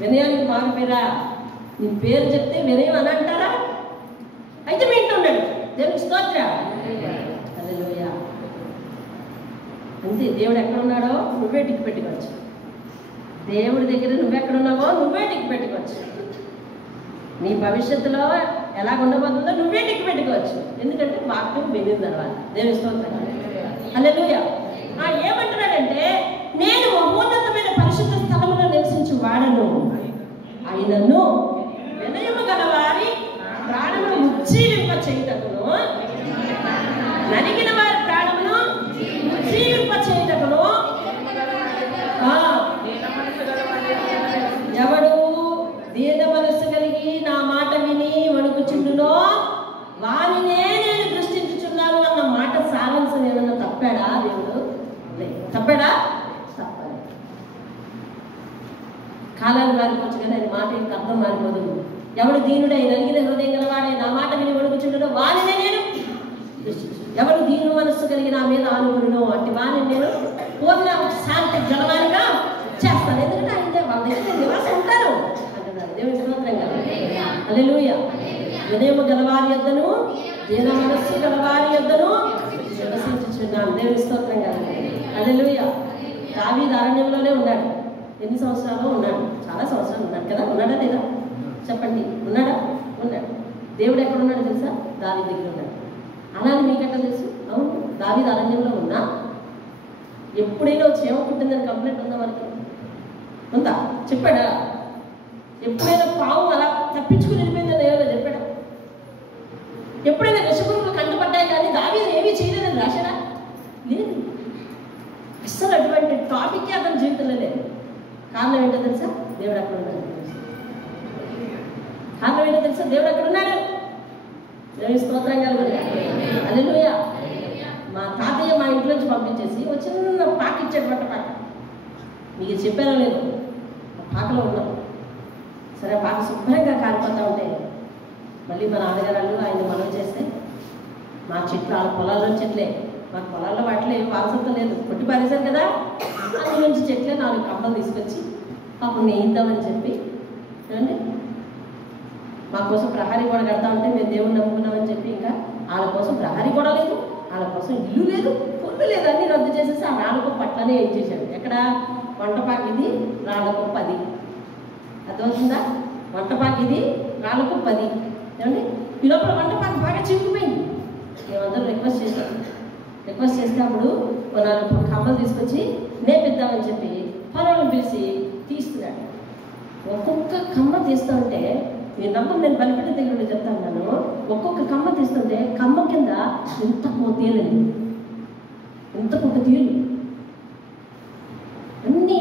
వినయానికి మారు పేరా? నీ పేరు చెప్తే వినయం అని అంటారా? అయితే మీ ఇంట్లో ఉన్నాడు. దేవునికి స్తోత్రం. హల్లెలూయా. అంతే. దేవుడు ఎక్కడ ఉన్నాడో నువ్వే టిక్ పెట్టుకోవచ్చు. దేవుడి దగ్గర నువ్వెక్కడున్నావో నువ్వే టిక్ పెట్టుకోవచ్చు. నీ భవిష్యత్తులో ఎలా ఉండబోతుందో నువ్వే టిక్ పెట్టుకోవచ్చు. ఎందుకంటే వాక్యం వినిన తర్వాత. దేవుని స్తోత్రం. హల్లెలూయా. ఏమంటున్నాడంటే నేను మహోన్నతమైన పరిశుద్ధ స్థలములో నివసించి వాడను, ఆయనను వినయము గల వారి ప్రాణమును ఉజ్జీవింప చేయుటకును, నలిగిన వారి ప్రాణమును ఉజ్జీవింప చేయుటకును, ఎవడు దీన మనస్సు కలిగి నా మాట విని వణుకుచుండునో వానినే నేను దృష్టించుచున్నాను అన్న మాట సారాంశం ఏమన్నా తప్పాడా దేవుడు? తప్పాడా? తప్పదు. కాలాలు మారిపోవచ్చు కానీ ఆయన మాట ఇంకా అర్థం మారిపోదు. ఎవడు దీనుడై నలిగిన హృదయం గలవాడే నా మాట విని వణుకుచుండునో వానినే నేను దృష్టించు. ఎవడు దీను మనస్సు కలిగి నా మీద ఆనుకును అట్టి వారిని నేను పూర్ణ శాంతి గలవానిగా చేస్తాను. ఎందుకంటే ఆయన వాళ్ళ దగ్గర నివాసం ఉంటాను అంటున్నారు. దేవుని స్తోత్రం కదా. హల్లెలూయా. వినయము గలవారి యొద్దను దీన మనస్సు గలవారి యొద్దను నివసించుచున్నాను. దేవుని స్తోత్రం కదా. హల్లెలూయా. దావీదు అరణ్యంలోనే ఉన్నాడు. ఎన్ని సంవత్సరాలు ఉన్నాడు? చాలా సంవత్సరాలు ఉన్నాడు కదా. ఉన్నాడా లేదా చెప్పండి? ఉన్నాడా? ఉన్నాడు. దేవుడు ఎక్కడ ఉన్నాడు తెలుసా? దావీదు దగ్గర ఉన్నాడు. అలానే మీకెట్లా తెలుసు? అవును, దావీదు అరణ్యంలో ఉన్నా ఎప్పుడైనా చీమ పుట్టిందని కంప్లైంట్ ఉందా మనకి? ఉందా? చెప్పాడా? ఎప్పుడైనా పాము అలా తప్పించుకుని వెళ్ళిపోయిందని ఏమైనా చెప్పాడా? ఎప్పుడైనా విషపురుగులు కంటపడ్డాయి కానీ దావీదు ఏమీ చేయలేదని రాశాడా? లేదు. అస్సలు అటువంటి టాపిక్కే అతని జీవితంలో లేదు. కారణం ఏంటో తెలుసా? దేవుడు అక్కడ ఉన్నాడు. కారణం ఏంటో తెలుసా? దేవుడు అక్కడ ఉన్నాడు. దేవుని స్తోత్రం కలుగుతుంది. హల్లెలూయా. మా తాతయ్య మా ఇంట్లోంచి పంపించేసి ఒక చిన్న పాక ఇచ్చాడు, బట్ట పాక. మీకు చెప్పానో లేదు, పాకలో ఉన్నాం. సరే, పాక శుభ్రంగా కారిపోతూ ఉంటాయి. మళ్ళీ మా నాన్నగారు ఆయన మనం చేస్తే మా చెట్లు వాళ్ళ పొలాల్లో చెట్లే, మాకు పొలాల్లో వాటిలో ఏం వారసత్వం లేదు, కొట్టి పారేశారు కదా. అందులోంచి చెట్లే 4 కమ్మలు తీసుకొచ్చి అప్పుడు నేయిద్దామని చెప్పి ఏమండి మా కోసం ప్రహరీ గోడ కడతా ఉంటే మేము దేవుడిని నమ్ముకున్నామని చెప్పి ఇంకా వాళ్ళ కోసం ప్రహరీ గోడ లేదు, వాళ్ళ కోసం ఇల్లు లేదు, పొల్లు లేదు, అన్నీ రద్దు చేసేసి ఆ రాళ్ళకు పట్లనే ఏం చేశాడు. ఎక్కడ? వంటపాకి ఇది రాళ్ళకు 10. అర్థమవుతుందా? వంటపాకి ఇది రాళ్ళకు 10. ఏమండి ఈ లోపల వంటపాకి బాగా చిక్కుపోయింది. మేమందరూ రిక్వెస్ట్ చేస్తే అప్పుడు 4 కమ్మలు తీసుకొచ్చి నేపిద్దామని చెప్పి పొలంలో పిలిచి తీస్తున్నాడు. ఒక్కొక్క కమ్మ తీస్తూ ఉంటే మీరు నమ్మకం, నేను బలిపెట్టిన దగ్గర చెప్తాను. నన్ను ఒక్కొక్క కమ్మ తీస్తుంటే కమ్మ కింద ఎంత తేలింది, ఇంతకొక తేలు, అన్నీ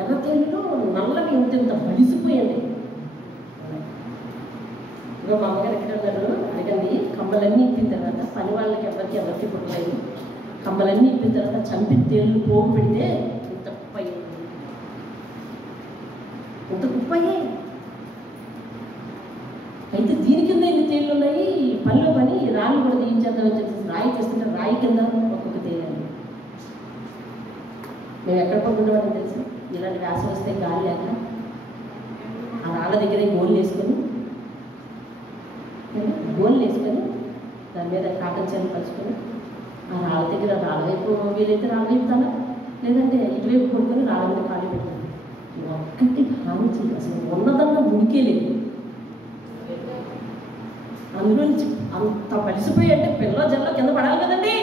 ఎర్ర తేలులో నల్లవి ఇంత బలిసిపోయండి. ఇక మా అమ్మగారు ఎక్కడ ఉన్నారు అడగండి. కమ్మలన్నీ ఇప్పిన తర్వాత పని వాళ్ళకి ఎవరికి పుట్టలేదు. కమ్మలన్నీ ఇప్పిన తర్వాత చంపి తేళ్ళు పోగు పెడితే ఇంత కుప్పయ్యే. అయితే దీని కింద ఎన్ని తేళ్ళు ఉన్నాయి, పనిలో పని రాళ్ళు కూడా తీయించేద్దామని చెప్పేసి రాయి చేస్తుంటే రాయి కింద ఒక్కొక్క తేలండి. మేము ఎక్కడ పడుకుంటామని తెలుసు? ఇలాంటి వ్యాసం వస్తే గాలి లేక ఆ రాళ్ళ దగ్గరే గోళ్ళు వేసుకొని దాని మీద కాటన్ చీరలు కలుసుకొని ఆ రాళ్ళ దగ్గర రాళ్ళ వైపు వీలైతే రాళ్ళ వైపు తాను, లేదంటే ఇటువైపు కొనుక్కొని రాళ్ళ మీద ఖాళీ పెట్టాను. ఒక్కటి హాని చేయదు, అసలు ఉన్నదన్న ఉనికే లేదు. అందులో నుంచి అంత కలిసిపోయి అంటే పిల్లల జల్లో కింద పడాలి కదండి.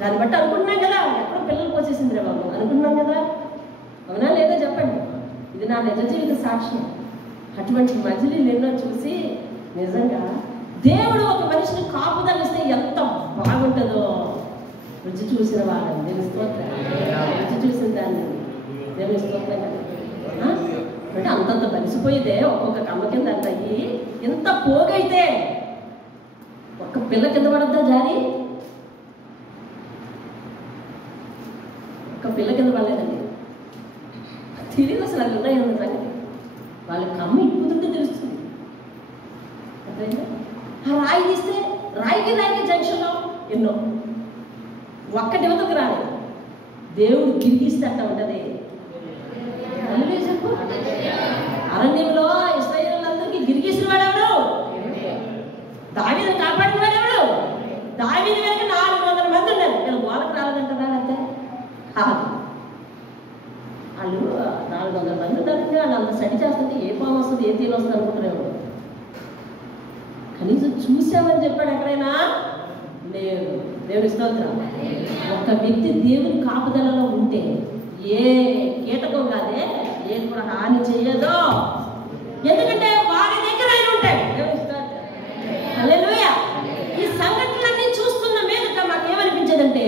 దాన్ని బట్టి అనుకుంటున్నాం కదా, ఎక్కడో పిల్లలు పోసేసింది రే బాబు అనుకుంటున్నాం కదా. అవునా లేదా చెప్పండి? ఇది నా నిజ జీవిత సాక్ష్యం. అటువంటి మజిలీలు ఎన్నో చూసి నిజంగా దేవుడు ఒక మనిషిని కాపుదలిస్తే ఎంత బాగుంటుందో రుచి చూసిన వాళ్ళని తెలుసుకోవచ్చు. రుచి చూసిన దాన్ని అంటే అంతంత బలిసిపోయితే ఒక్కొక్క కమ్మ కింద అంత అయ్యి ఎంత పోగైతే ఒక్క పిల్ల కింద పడద్దా జారి? ఒక్క పిల్ల కింద పడలేదండి. తెలియదు అసలు అది ఉన్నాయన్న సంగతి. వాళ్ళ కమ్మ ఇప్పుతుంటే తెలుస్తుంది. అర్థమైందా? ఆ రాయి తీస్తే రాయికి జంక్షన్లో ఎన్నో ఒక్కటి యువతకు రాలేదు. దేవుడు గిరిగిస్తే అట్లా ఉంటుంది. చెప్పు, అరణ్యంలో ఇశ్రాయేలులందరికీ గిరిగీసిన వాడెవడు? దావీదును కాపాడిన వాడెవడు? దావీదు వెనక 400 మంది ఉన్నారు. వీళ్ళు గోలకు రాలేదంటారా? అంతే కాదు. వాళ్ళు 400 మంది ఉన్నారంటే వాళ్ళు అంత స్టడీ చేస్తుంటే ఏ పాము వస్తుంది, ఏ తీరు వస్తుంది అనుకుంటున్నాడు. కనీసం చూసామని చెప్పాడు ఎక్కడైనా? లేదు. దేవుని స్తోత్రం. ఒక వ్యక్తి దేవుని కాపుదలలో ఉంటే ఏ కీటకం కాదే, ఏది కూడా హాని చేయదు. ఎందుకంటే వారి దగ్గర ఆయన ఉంటాడు. దేవుని స్తోత్రం. హల్లెలూయా. ఈ సంఘటనలన్నీ చూస్తున్న మీదట మాకేమనిపించదంటే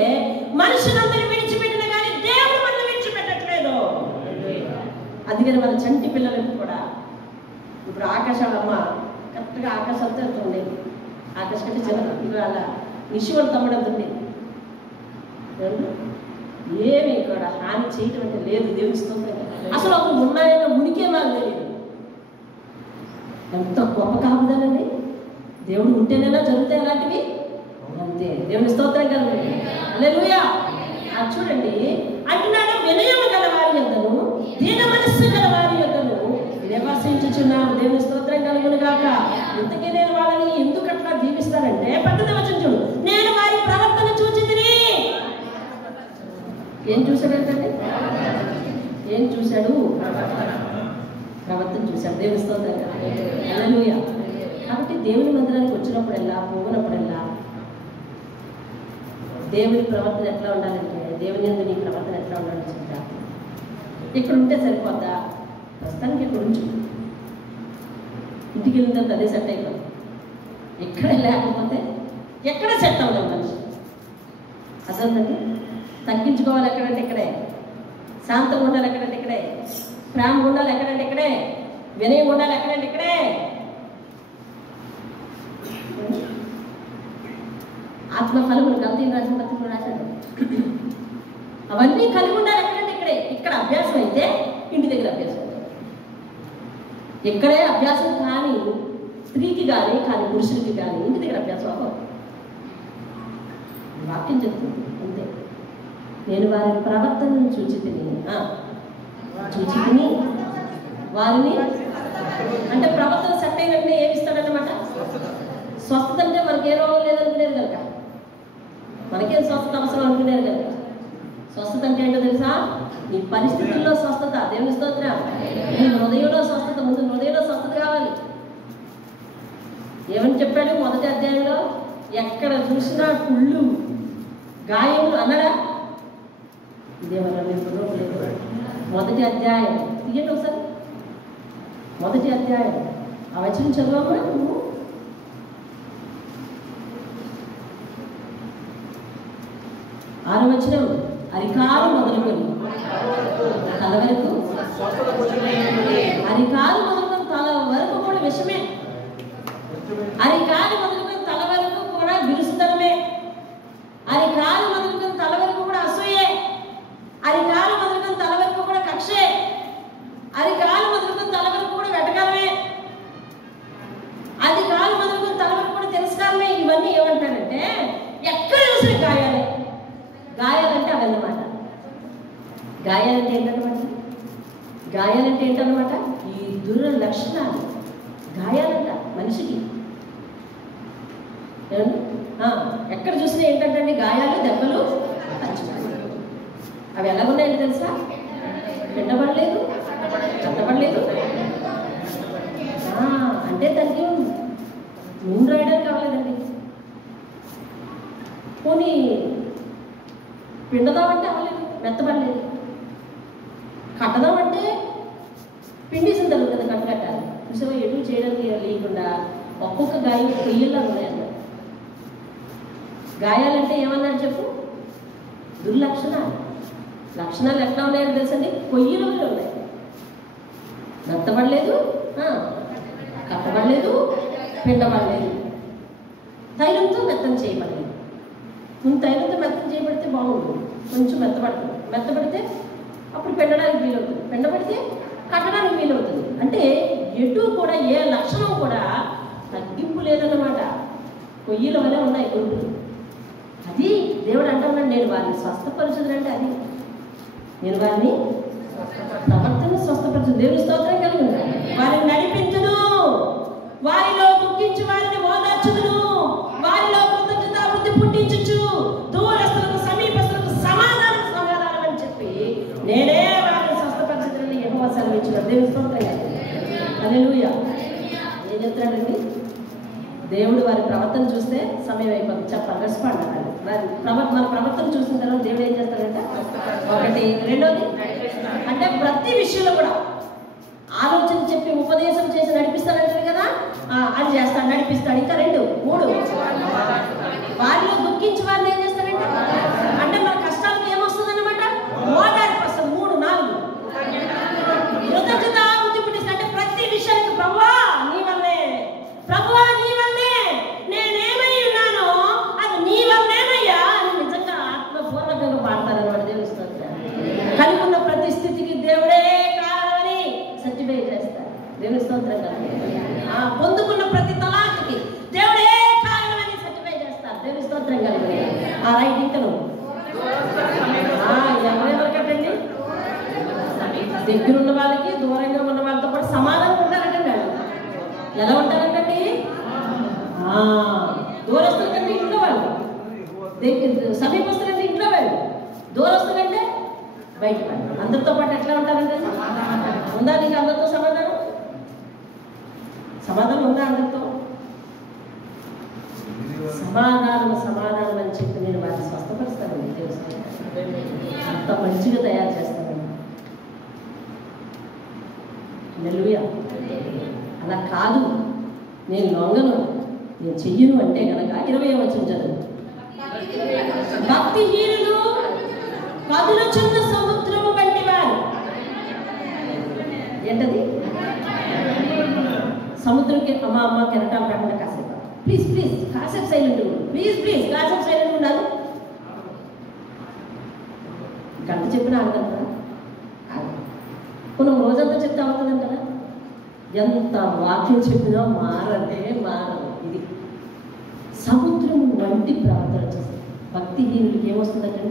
మనుషులందరినీ విడిచిపెట్టిన కానీ దేవుడు మనల్ని విడిచిపెట్టట్లేదు. అందుకని మన చంటి పిల్లలకు కూడా ఇప్పుడు ఆకాశమ్మ కరెక్ట్గా ఆకాశంతో వెళ్తుంది. ఆకాశ కంటే చిన్న ఇవాళ నిషివల్ తమ్ముడంతుంది. ఏమి ఇక్కడ హాని చేయటం అంటే లేదు. దేవుని స్తోత్రం. అసలు ఒక ఉన్నాయన్న ఉనికే మాకు తెలియదు. ఎంత గొప్ప కాపుదలండి. దేవుడు ఉంటేనేనా జరుగుతాయి అలాంటివి. అంతే. దేవుని స్తోత్రం కదండి. హల్లెలూయా. అది చూడండి అంటున్నాడు, వినయము గల వారి యొద్దను దీన మనస్సు గల వారి యొద్దను నివసించుచున్నాను. దేవుని స్తోత్రం కలుగును గాక. ఇంతకీ నేను వాళ్ళని ఎందుకు అట్లా జీవిస్తానంటే 18వ వచనం చూడు, నేను వారి ప్రవర్తన చూచితిని. ఏం చూశాడంటే? ఏం చూశాడు? ప్రవర్తన చూశాడు. దేవుని స్తోత్రం కదా. హల్లెలూయా. కాబట్టి దేవుని మందిరానికి వచ్చినప్పుడల్లా, పోగినప్పుడల్లా దేవుని ప్రవర్తన ఎట్లా ఉండాలంటే, దేవుని యందు నీ ప్రవర్తన ఎట్లా ఉండాలని చెప్తా. ఇక్కడ ఉంటే సరిపోతా? ప్రస్తుతానికి ఇక్కడ ఉంచు. ఇంటికి వెళ్ళిన తర్వాత అదే సెట్ అయిపోతుంది. ఎక్కడ లేకపోతే ఎక్కడ సెట్ అవ్వలేదు మనిషి. అర్థండి. తగ్గించుకోవాలి ఎక్కడంటే ఇక్కడే, శాంతంగా ఉండాలి ఎక్కడంటే ఇక్కడే, ప్రేమగా ఉండాలి ఎక్కడంటే ఇక్కడే, వినయం ఉండాలి ఎక్కడంటే ఇక్కడే, ఆత్మఫలములు గల్తీ రాసిన పత్రికలు రాశాడు. అవన్నీ కలిగి ఉండాలి ఎక్కడంటే ఇక్కడే. ఇక్కడ అభ్యాసం అయితే ఇంటి దగ్గర అభ్యాసం. ఎక్కడే అభ్యాసం కానీ స్త్రీకి కానీ పురుషుడికి కానీ ఇంటి దగ్గర అభ్యాసం అవ్వదు. వాక్యం చెప్తుంది అంతే. నేను వారి ప్రవర్తనను చూచి తిని వారిని అంటే ప్రవర్తన సెట్ అయినట్టే ఏమిస్తాడన్నమాట. స్వస్థత అంటే మనకి ఏ రోగం లేదనుకునేది కనుక, మనకేం స్వస్థత అవసరం అనుకునేది కనుక. స్వస్థత అంటే ఏంటో తెలుసా? నీ పరిస్థితుల్లో స్వస్థత. దేవుని స్తోత్రం. నీ హృదయంలో స్వస్థత. ముందు హృదయంలో స్వస్థత కావాలి. ఏమని చెప్పాడు మొదటి అధ్యాయంలో? ఎక్కడ చూసినా కుళ్ళు, గాయములు అన్నాడా? ఇదేమన్నా లేదు. మొదటి అధ్యాయం తీయండి ఒకసారి. మొదటి అధ్యాయం ఆ వచనం చదవమా నువ్వు? 6వ వచనం, అరికాలు మొదలుకొని తల వరకు, అరికాలు మొదలుకొని తల వరకు కూడా విషమే. అరికాలు మొదలుకొని తల వరకు కూడా విరుస్తనమే. అరికాలు మొదలుకొని తల వరకు కూడా అసూయే. అరికాలు మొదలుకొని తల వరకు కూడా కక్షే. అరికాలు మొదలుకొని తల వరకు కూడా వెటకాలమే. అరికాలు మొదలుకొని తల వరకు కూడా తిరస్కారమే. ఇవన్నీ ఏమంటారంటే ఎక్కడ చూసిన గాయాలే. గాయాలంటే అవన్నమాట. గాయాలంటే ఏంటన్నమాట? గాయాలంటే ఏంటన్నమాట? ఈ దుర్లక్షణాలు గాయాలంట మనిషికి. ఎక్కడ చూసినా ఏంటంటే గాయాలు, దెబ్బలు, అవి ఎలాగున్నాయంటే తెలుసా? పిండబడలేదు, కట్టబడలేదు. అంటే దానికి నూనె రాయడానికి అవ్వలేదండి. పోనీ పిండదామంటే అవ్వలేదు, మెత్తబడలేదు. కట్టదామంటే పిండేసిన తర్వాత కదా కట్ట కట్టాలి. చూసావా? ఎటు చేయడానికి లేకుండా ఒక్కొక్క గాయం పొయ్యిలా ఉన్నాయన్న. గాయాలంటే ఏమన్నారు చెప్పు? దుర్లక్షణాలు. లక్షణాలు ఎట్లా ఉన్నాయో తెలుసండి, కొయ్యలు ఉన్నాయి. మెత్తబడలేదు, కట్టబడలేదు, పిండబడలేదు, తైలంతో మెత్తన చేయబడలేదు. ముందు తైలంతో మెత్తన చేయబడితే బాగుంటుంది, కొంచెం మెత్తబడుతుంది. మెత్తబడితే అప్పుడు పిండడానికి వీలవుతుంది, పిండబడితే కట్టడానికి వీలవుతుంది. అంటే ఎటు కూడా ఏ లక్షణం కూడా తగ్గింపు లేదన్నమాట. కొయ్యల వల్ల ఉన్నాయి గురువులు. అది దేవుడు అంటున్నాడు, నేను వారిని స్వస్థపరచుదంటే అది నేను వారిని ప్రవర్తన స్వస్థపరచు. దేవుని స్తోత్రం కలిగింది. వారిని నడిపించును, వారిలో దుఃఖించి వారిని ఓదార్చుదును, వారిలో కృతజ్ఞతావృత్తి పుట్టించుచు దూరస్తులకు సమీపస్తులకు సమాధానం అని చెప్పి నేనే వారిని స్వస్థపరచుదని యెహోవా సెలవిచ్చున్నాడు. దేవుని స్తోత్రం కలిగింది. హల్లెలూయా. ఏం చెప్తాడండి దేవుడు? వారి ప్రవర్తన చూస్తే సమయం అయిపోతుంది. చెప్పాలి, రెస్పాండ్ అవ్వాలి. మన ప్రవర్తన చూసిన తర్వాత దేవుడు ఏం చేస్తాడంటే, ఒకటి, రెండోది అంటే ప్రతి విషయంలో కూడా ఆలోచన చెప్పి ఉపదేశం చేసి నడిపిస్తాడంటారు కదా, అది చేస్తాడు, నడిపిస్తాడు. ఇంకా 2, 3 వారిలో దుఃఖించి వారిని ఏం చేస్తాడంటే, అంటే మన కష్టాలకు ఏమొస్తుంది అన్నమాట, ఓదార్పు వస్తుంది. 3, 4 కృతజ్ఞత అంటే ప్రతి విషయానికి ప్రభువా నీ వల్లే, ప్రభువా నీ వల్లే, నేనేమై ఉన్నానో అది నీ వల్లేనయ్యా అని నిజంగా ఆత్మపూర్వకంగా పాడతారన్నమాట. దేవుని స్తోత్రం. కలిగి ఉన్న ప్రతి స్థితికి దేవుడే కారణమని సర్టిఫై చేస్తారు. దేవుని స్తోత్రం కలిగి పొందుకున్న ప్రతి తలానికి దేవుడే కారణమని సర్టిఫై చేస్తారు. దేవుని స్తోత్రం కలిగి రైట్. ఇంకా నువ్వు ఎవరెవరికటండి, దగ్గర ఉన్న వాళ్ళకి దూరంగా ఉన్న వాళ్ళతో కూడా సమాధానం ఉంటారంటండి. ఎలా ఉంటారంటండి? దూరస్తులంటే ఇంట్లో వాళ్ళు, సమీపస్తులంటే ఇంట్లో వాళ్ళు, దూరస్తులంటే బయట వాళ్ళు. అందరితో పాటు ఎట్లా ఉంటారంటే, ఉందా నీకు అందరితో సమాధానం? సమాధానం ఉందా అందరితో? సమాధానం అని చెప్పి నేను వారిని స్వస్థపరుస్తానండి. తెలుసు, అంత మంచిగా తయారు చేస్తానండి. హల్లెలూయా. అలా కాదు, నేను లొంగను, నేను చెయ్యను అంటే కనుక 20వ వచనం చదువు. భక్తిహీనులు కదులుచున్న సముద్రము వంటి వారు. ఏంటది? సముద్రంకి అమ్మ కెరటాలు కాకుండా కాసేపు ప్లీజ్ కాసేపు సైలెంట్ ప్లీజ్ కాసేపు సైలెంట్ ఉండాలి. గంట చెప్పిన ఆడతాను కదా, కొన్ని రోజంతా చెప్తే అవుతుందని కదా. ఎంత వాక్యం చెప్పినా మారదు. ఇది సముద్రం వంటి ప్రవర్తన చేస్తుంది. భక్తిహీనులకి ఏమొస్తుందండి?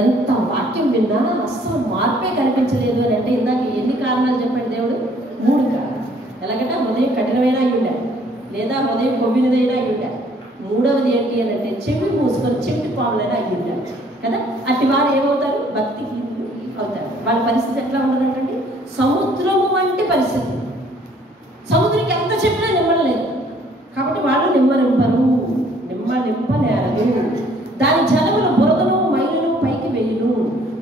ఎంత వాక్యం విన్నా అస్సలు మార్పే కనిపించలేదు అని అంటే, ఇందాక ఎన్ని కారణాలు చెప్పాడు దేవుడు? 3 కారణాలు. ఎలాగంటే హృదయం కఠినమైన అయి ఉండాలి, లేదా హృదయం కొవ్వినదైనా అయి ఉండాలి. 3వది ఏంటి అని అంటే చెవి మూసుకొని చెవిటి పాములైనా అయి ఉండాలి కదా. అట్టి వారు ఏమవుతారు? భక్తిహీనులు అవుతారు. వాళ్ళ పరిస్థితి ఎట్లా ఉండదంటే సముద్రము వంటి పరిస్థితి. సముద్రానికి ఎంత చెప్పినా నిమ్మలేదు కాబట్టి వాళ్ళు నిమ్మనింపరు, నిమ్మనింపనేరరు. దాని జలములు బురదను మైలును పైకి వెయ్యును.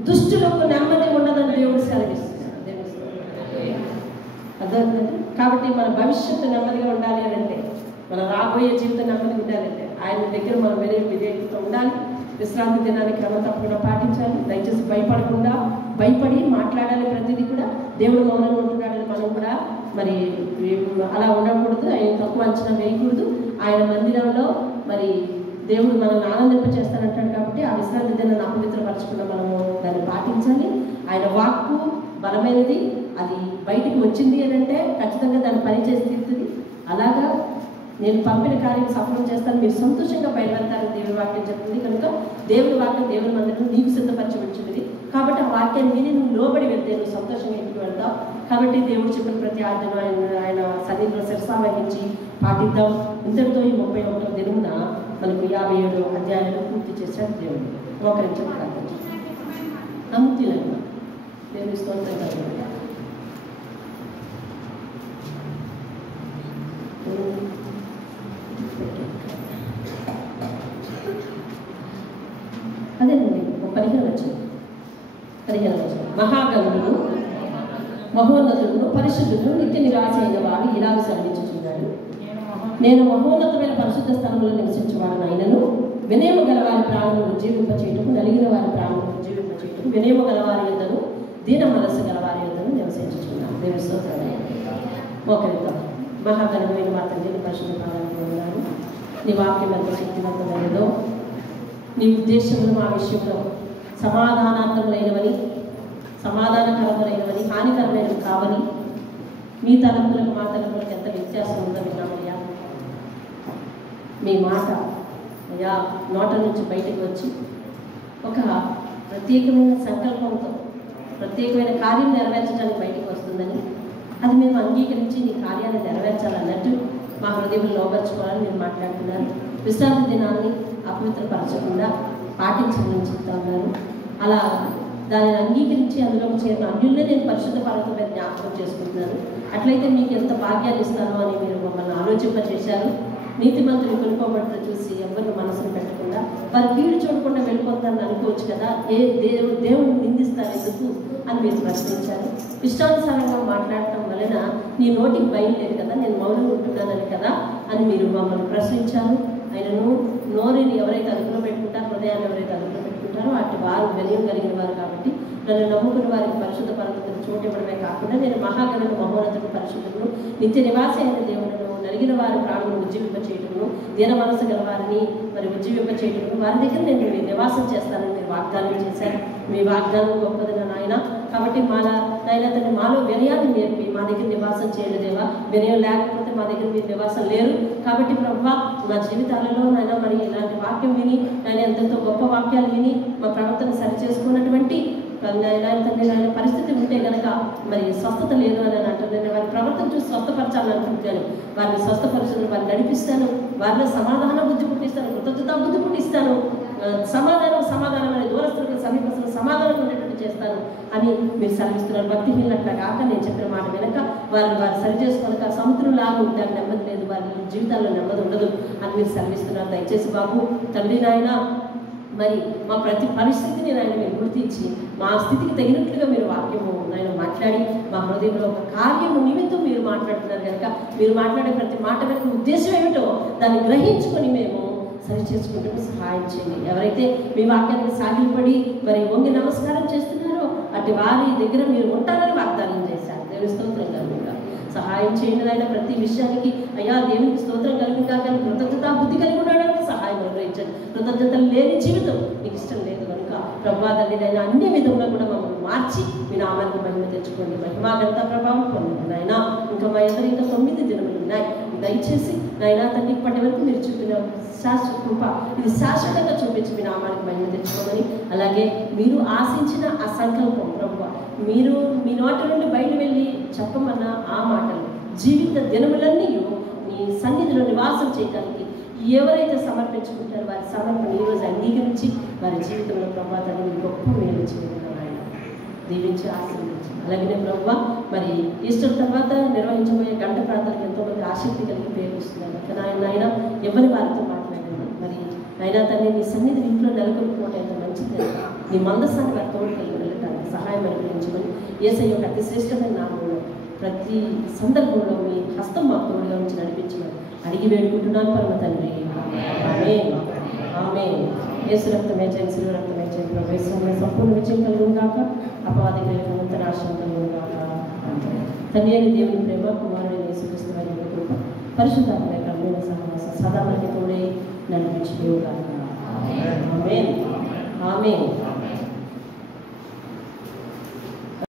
దుష్టులకు నెమ్మది ఉండదని దేవుడు సెలవిస్తున్నాడు. అర్థమవుతుందండి. కాబట్టి మన భవిష్యత్తు నెమ్మదిగా ఉండాలి అని అంటే, మన రాబోయే జీవితం నెమ్మదిగా ఉండాలంటే ఆయన దగ్గర మనం విధేయతతో ఉండాలి. విశ్రాంతి దినాన్ని క్రమం తప్పకుండా పాటించాలి. దయచేసి భయపడి మాట్లాడాలి. ప్రతిదీ కూడా దేవుడు మౌనంగా ఉంటున్నాడని మనం కూడా మరి అలా ఉండకూడదు. ఆయన తక్కువ అంచనా వేయకూడదు. ఆయన మందిరంలో మరి దేవుడు మనల్ని ఆనందింపచేస్తానంటాడు కాబట్టి ఆ విశ్రాంతి దినాన్ని అపవిత్రపరచకుండా మనము దాన్ని పాటించాలి. ఆయన వాక్కు బలమైనది, అది బయటికి వచ్చింది అని అంటే ఖచ్చితంగా దాన్ని పనిచేసి తీరుతుంది. అలాగా నేను పంపిన కార్యం సఫలం చేస్తాను, మీరు సంతోషంగా బయలువెళ్తారని దేవుని వాక్యం చెప్తుంది. కనుక దేవుని వాక్యం దేవుని మందిరం నీకు సిద్ధపరిచి ఉంచుతుంది. కాబట్టి ఆ వాక్యాన్ని విని నువ్వు లోబడి వెళ్తే నువ్వు సంతోషంగా ఇంటికి వెళ్తావు. కాబట్టి దేవుడు చెప్పిన ప్రతి ఆజ్ఞను ఆయన సన్నిధిలో శిరసా వహించి పాటిద్దాం. ఇంతటితో ఈ 31వ దినమున మనకు 57 అధ్యాయాలు పూర్తి చేశాడు దేవుడు. మోకరించి ప్రార్థించాం. నమ్ముతులను దేవుని స్తోత్రం కలిగింది. అదేనండి 15 వచ్చింది. మహాగణుడు మహోన్నతుడు పరిశుద్ధుడు నిత్య నిరాశ అయిన వాడు ఇలాగ సెలవించుచున్నాడు. నేను మహోన్నతమైన పరిశుద్ధ స్థలంలో నివసించేవాడు అయినను వినయము గల వారి ప్రాణములను జీవింపచేయటకు, నలిగిన వారి ప్రాణములను జీవింపచేయటకు చేయుటకు వినయము గలవారి యొద్దను దీన మనస్సు గలవారి యొద్దను నివసించుచున్నాను. దేవుని స్తోత్రం. మోకరిద్దాం. మహాఘనమైన మా తండ్రి పరిశుద్ధ పాదాలకు వందనాలు. నీ వాక్యం ఎంత శక్తివంతమైనదో, నీ ఉద్దేశములు మా విషయంలో సమాధానాత్మకమైనవని, సమాధానకరమైనవని, హానికరమైనవి కావని, మీ తలంపులకు మా తలంపులకు ఎంత వ్యత్యాసం ఉందో విన్నామయ్యా. మీ మాట అయ్యా నోట నుంచి బయటకు వచ్చి ఒక ప్రత్యేకమైన సంకల్పంతో ప్రత్యేకమైన కార్యం నెరవేర్చడానికి బయటకు వస్తుందని, అది మేము అంగీకరించి నీ కార్యాన్ని నెరవేర్చాలన్నట్టు మా హృదయం లోపరుచుకోవాలని మీరు మాట్లాడుతున్నారు. విశ్రాంతి దినాన్ని అపవిత్రపరచకుండా పాటించాలని చెప్తా ఉన్నారు. అలా దానిని అంగీకరించి అందులోకి చేరిన అన్యుల్నే నేను పరిశుద్ధ పర్వతం మీద జ్ఞాపకం చేసుకుంటున్నాను. అట్లయితే మీకు ఎంత భాగ్యాన్ని ఇస్తాను అని మీరు మమ్మల్ని ఆలోచింపచేశారు. నీతిమంతులు కొనుక్కోబడితే చూసి ఎవరిని మనసును పెట్టకుండా వారి కీడు చూడకుండా వెళ్ళిపోతారని అనుకోవచ్చు కదా, దేవుడిని నిందిస్తారు ఎందుకు అని మీరు ప్రశ్నించారు. ఇష్టానుసారంగా మాట్లాడటం వలన నీ నోటికి బయలుదేరు కదా, నేను మౌనం ఉంటున్నానని కదా అని మీరు మమ్మల్ని ప్రశ్నించారు. ఆయనను నోరుని ఎవరైతే అదుపులో పెట్టుకుంటారో, హృదయాన్ని ఎవరైతే అదుపులో పెట్టుకుంటారో అటు వారు వినయం కలిగిన వారు కాబట్టి నన్ను నమ్ముకున్న వారికి పరిశుద్ధ పర్వతం చోటు ఇవ్వడమే కాకుండా నేను మహాగణుడు మహోన్నతుడు పరిశుద్ధుడు నిత్య నివాసి అయిన దేవుడును నలిగిన వారి ప్రాణులను ఉజ్జీవింప చేయటము దీన మనసు గల వారిని మరి ఉజ్జీవింప చేయటము వారి దగ్గర నేను నివాసం చేస్తానని మీరు వాగ్దానం చేశారు. మీ వాగ్దానం గొప్పది నాయన. కాబట్టి నాయన తండ్రి మాలో వినయాన్ని నేర్పి మా దగ్గర నివాసం చేయండి దేవా. వినయం లేకపోతే మా దగ్గర మీరు నివాసం లేరు. కాబట్టి ప్రభువా మా జీవితాలలో నాయన మరి ఇలాంటి వాక్యం విని ఆయన ఎంతో గొప్ప వాక్యాలు విని మా ప్రవర్తన సరిచేసుకున్నటువంటి నాయన పరిస్థితి ఉంటే కనుక మరి స్వస్థత లేదు అని అంటున్నాను. వారి ప్రవర్తన చూసి స్వస్థపరచాలనుకుంటాను. వారిని స్వస్థపరచను, వారిని నడిపిస్తాను, వారిలో సమాధాన బుద్ధి పుట్టిస్తాను, కృతజ్ఞత బుద్ధి పుట్టిస్తాను. సమాధానం అనే దూరస్తులకు సమీపస్తులకు సమాధానం ఉండేటట్టు చేస్తాను అని మీరు సెలవిస్తున్నారు. భక్తిహీనట్లా కాక నేను చెప్పిన మాట వెనక వారు సరి చేసుకోలేక సముద్రంలాగా ఉంటారు, నెమ్మది లేదు, వారి జీవితాల్లో నెమ్మది ఉండదు అని మీరు సెలవిస్తున్నారు. దయచేసి బాబు తండ్రి నాయన మరి మా ప్రతి పరిస్థితిని నాయన మీరు గుర్తించి మా స్థితికి తగినట్లుగా మీరు వాక్యము నాయన మాట్లాడి మా హృదయంలో ఒక కార్యము నిమిత్తం మీరు మాట్లాడుతున్నారు కనుక మీరు మాట్లాడే ప్రతి మాట వెనుక ఉద్దేశం ఏమిటో దాన్ని గ్రహించుకొని మేము సరి చేసుకుంటూ సహాయం చేయండి. ఎవరైతే మీ వాక్యానికి సాగిలపడి మరి వంగి నమస్కారం చేస్తున్నారో అటు వారి దగ్గర మీరు ఉంటారని వాగ్దానం చేశారు. దేవుని స్తోత్రం కలుగుగా సహాయం చేయండి నాయన. ప్రతి విషయానికి అయ్యా దేవునికి స్తోత్రం కలుగుగా కానీ కృతజ్ఞత బుద్ధి కలిగి ఉండడానికి సహాయం అనుగ్రహించండి. కృతజ్ఞతలు లేని జీవితం నీకు ఇష్టం లేదు కనుక ప్రభావాన్ని నాయన అన్ని విధంగా కూడా మమ్మల్ని మార్చి మీ నామానికి మహిమ తెచ్చుకోండి. మహిమాగంత ప్రభావం పొందండి నాయన. ఇంకా మా ఎదురు ఇంకా 9 దినములు ఉన్నాయి. దయచేసి నాయన తండ్రి ఇప్పటి వరకు మీరు చూపిన శాశ్వత కృప ఇది శాశ్వతంగా చూపించి మీ నామానికి మహిమ తెచ్చుకోమని, అలాగే మీరు ఆశించిన ఆ సంకల్పం ప్రభువా మీరు మీ నోట నుండి బయట వెళ్ళి చెప్పమన్న ఆ మాటలు జీవిత దినములన్నీ మీ సన్నిధిలో నివాసం చేయడానికి ఎవరైతే సమర్పించుకుంటారో వారి సమర్పణ ఈరోజు అంగీకరించి వారి జీవితంలో ప్రభావాన్ని గొప్ప మేలు చేయగలరు ఆయన దీవించి ఆశీర్వదించి. అలాగే ప్రభువా మరి ఈస్టర్ తర్వాత నిర్వహించబోయే గంట ప్రాంతాలకు ఎంతోమంది ఆసక్తి కలిగి ఉపయోగిస్తున్నారు. నాయన ఎవరి వారితో మాట్లాడండి. మరి నాయన తల్లి నీ సన్నిధి ఇంట్లో నెలకొల్పుకోవడం ఎంత మంచిది. నీ మందసాన్ని వారి తోడు కలిగి వెళ్ళటానికి సహాయం అనుగ్రహించమని యేసయ్య యొక్క అతి శ్రేష్టమైన నామంలో ప్రతి సందర్భంలో మీ హస్తం మాకు తోడుగా ఉంచి నడిపించమని అడిగి వేడుకుంటున్నాను పరమ తండ్రి. ఆమేన్ ఆమేన్. యేసు రక్తమే జయం, శిలువ రక్తమే జయం. ప్రవేశంలో సంపూర్ణ విజయం కలుగును గాక. అపవాది గ్రహించినంత నాశనం కలుగును గాక. తండ్రి అయిన దేవుని ప్రేమ, కుమారుడైన యేసుక్రీస్తు వారి కృప, పరిశుద్ధాత్మ కరుణ సహవాసం సదా మనకి తోడై నడిపించును గాక. ఆమేన్ ఆమేన్.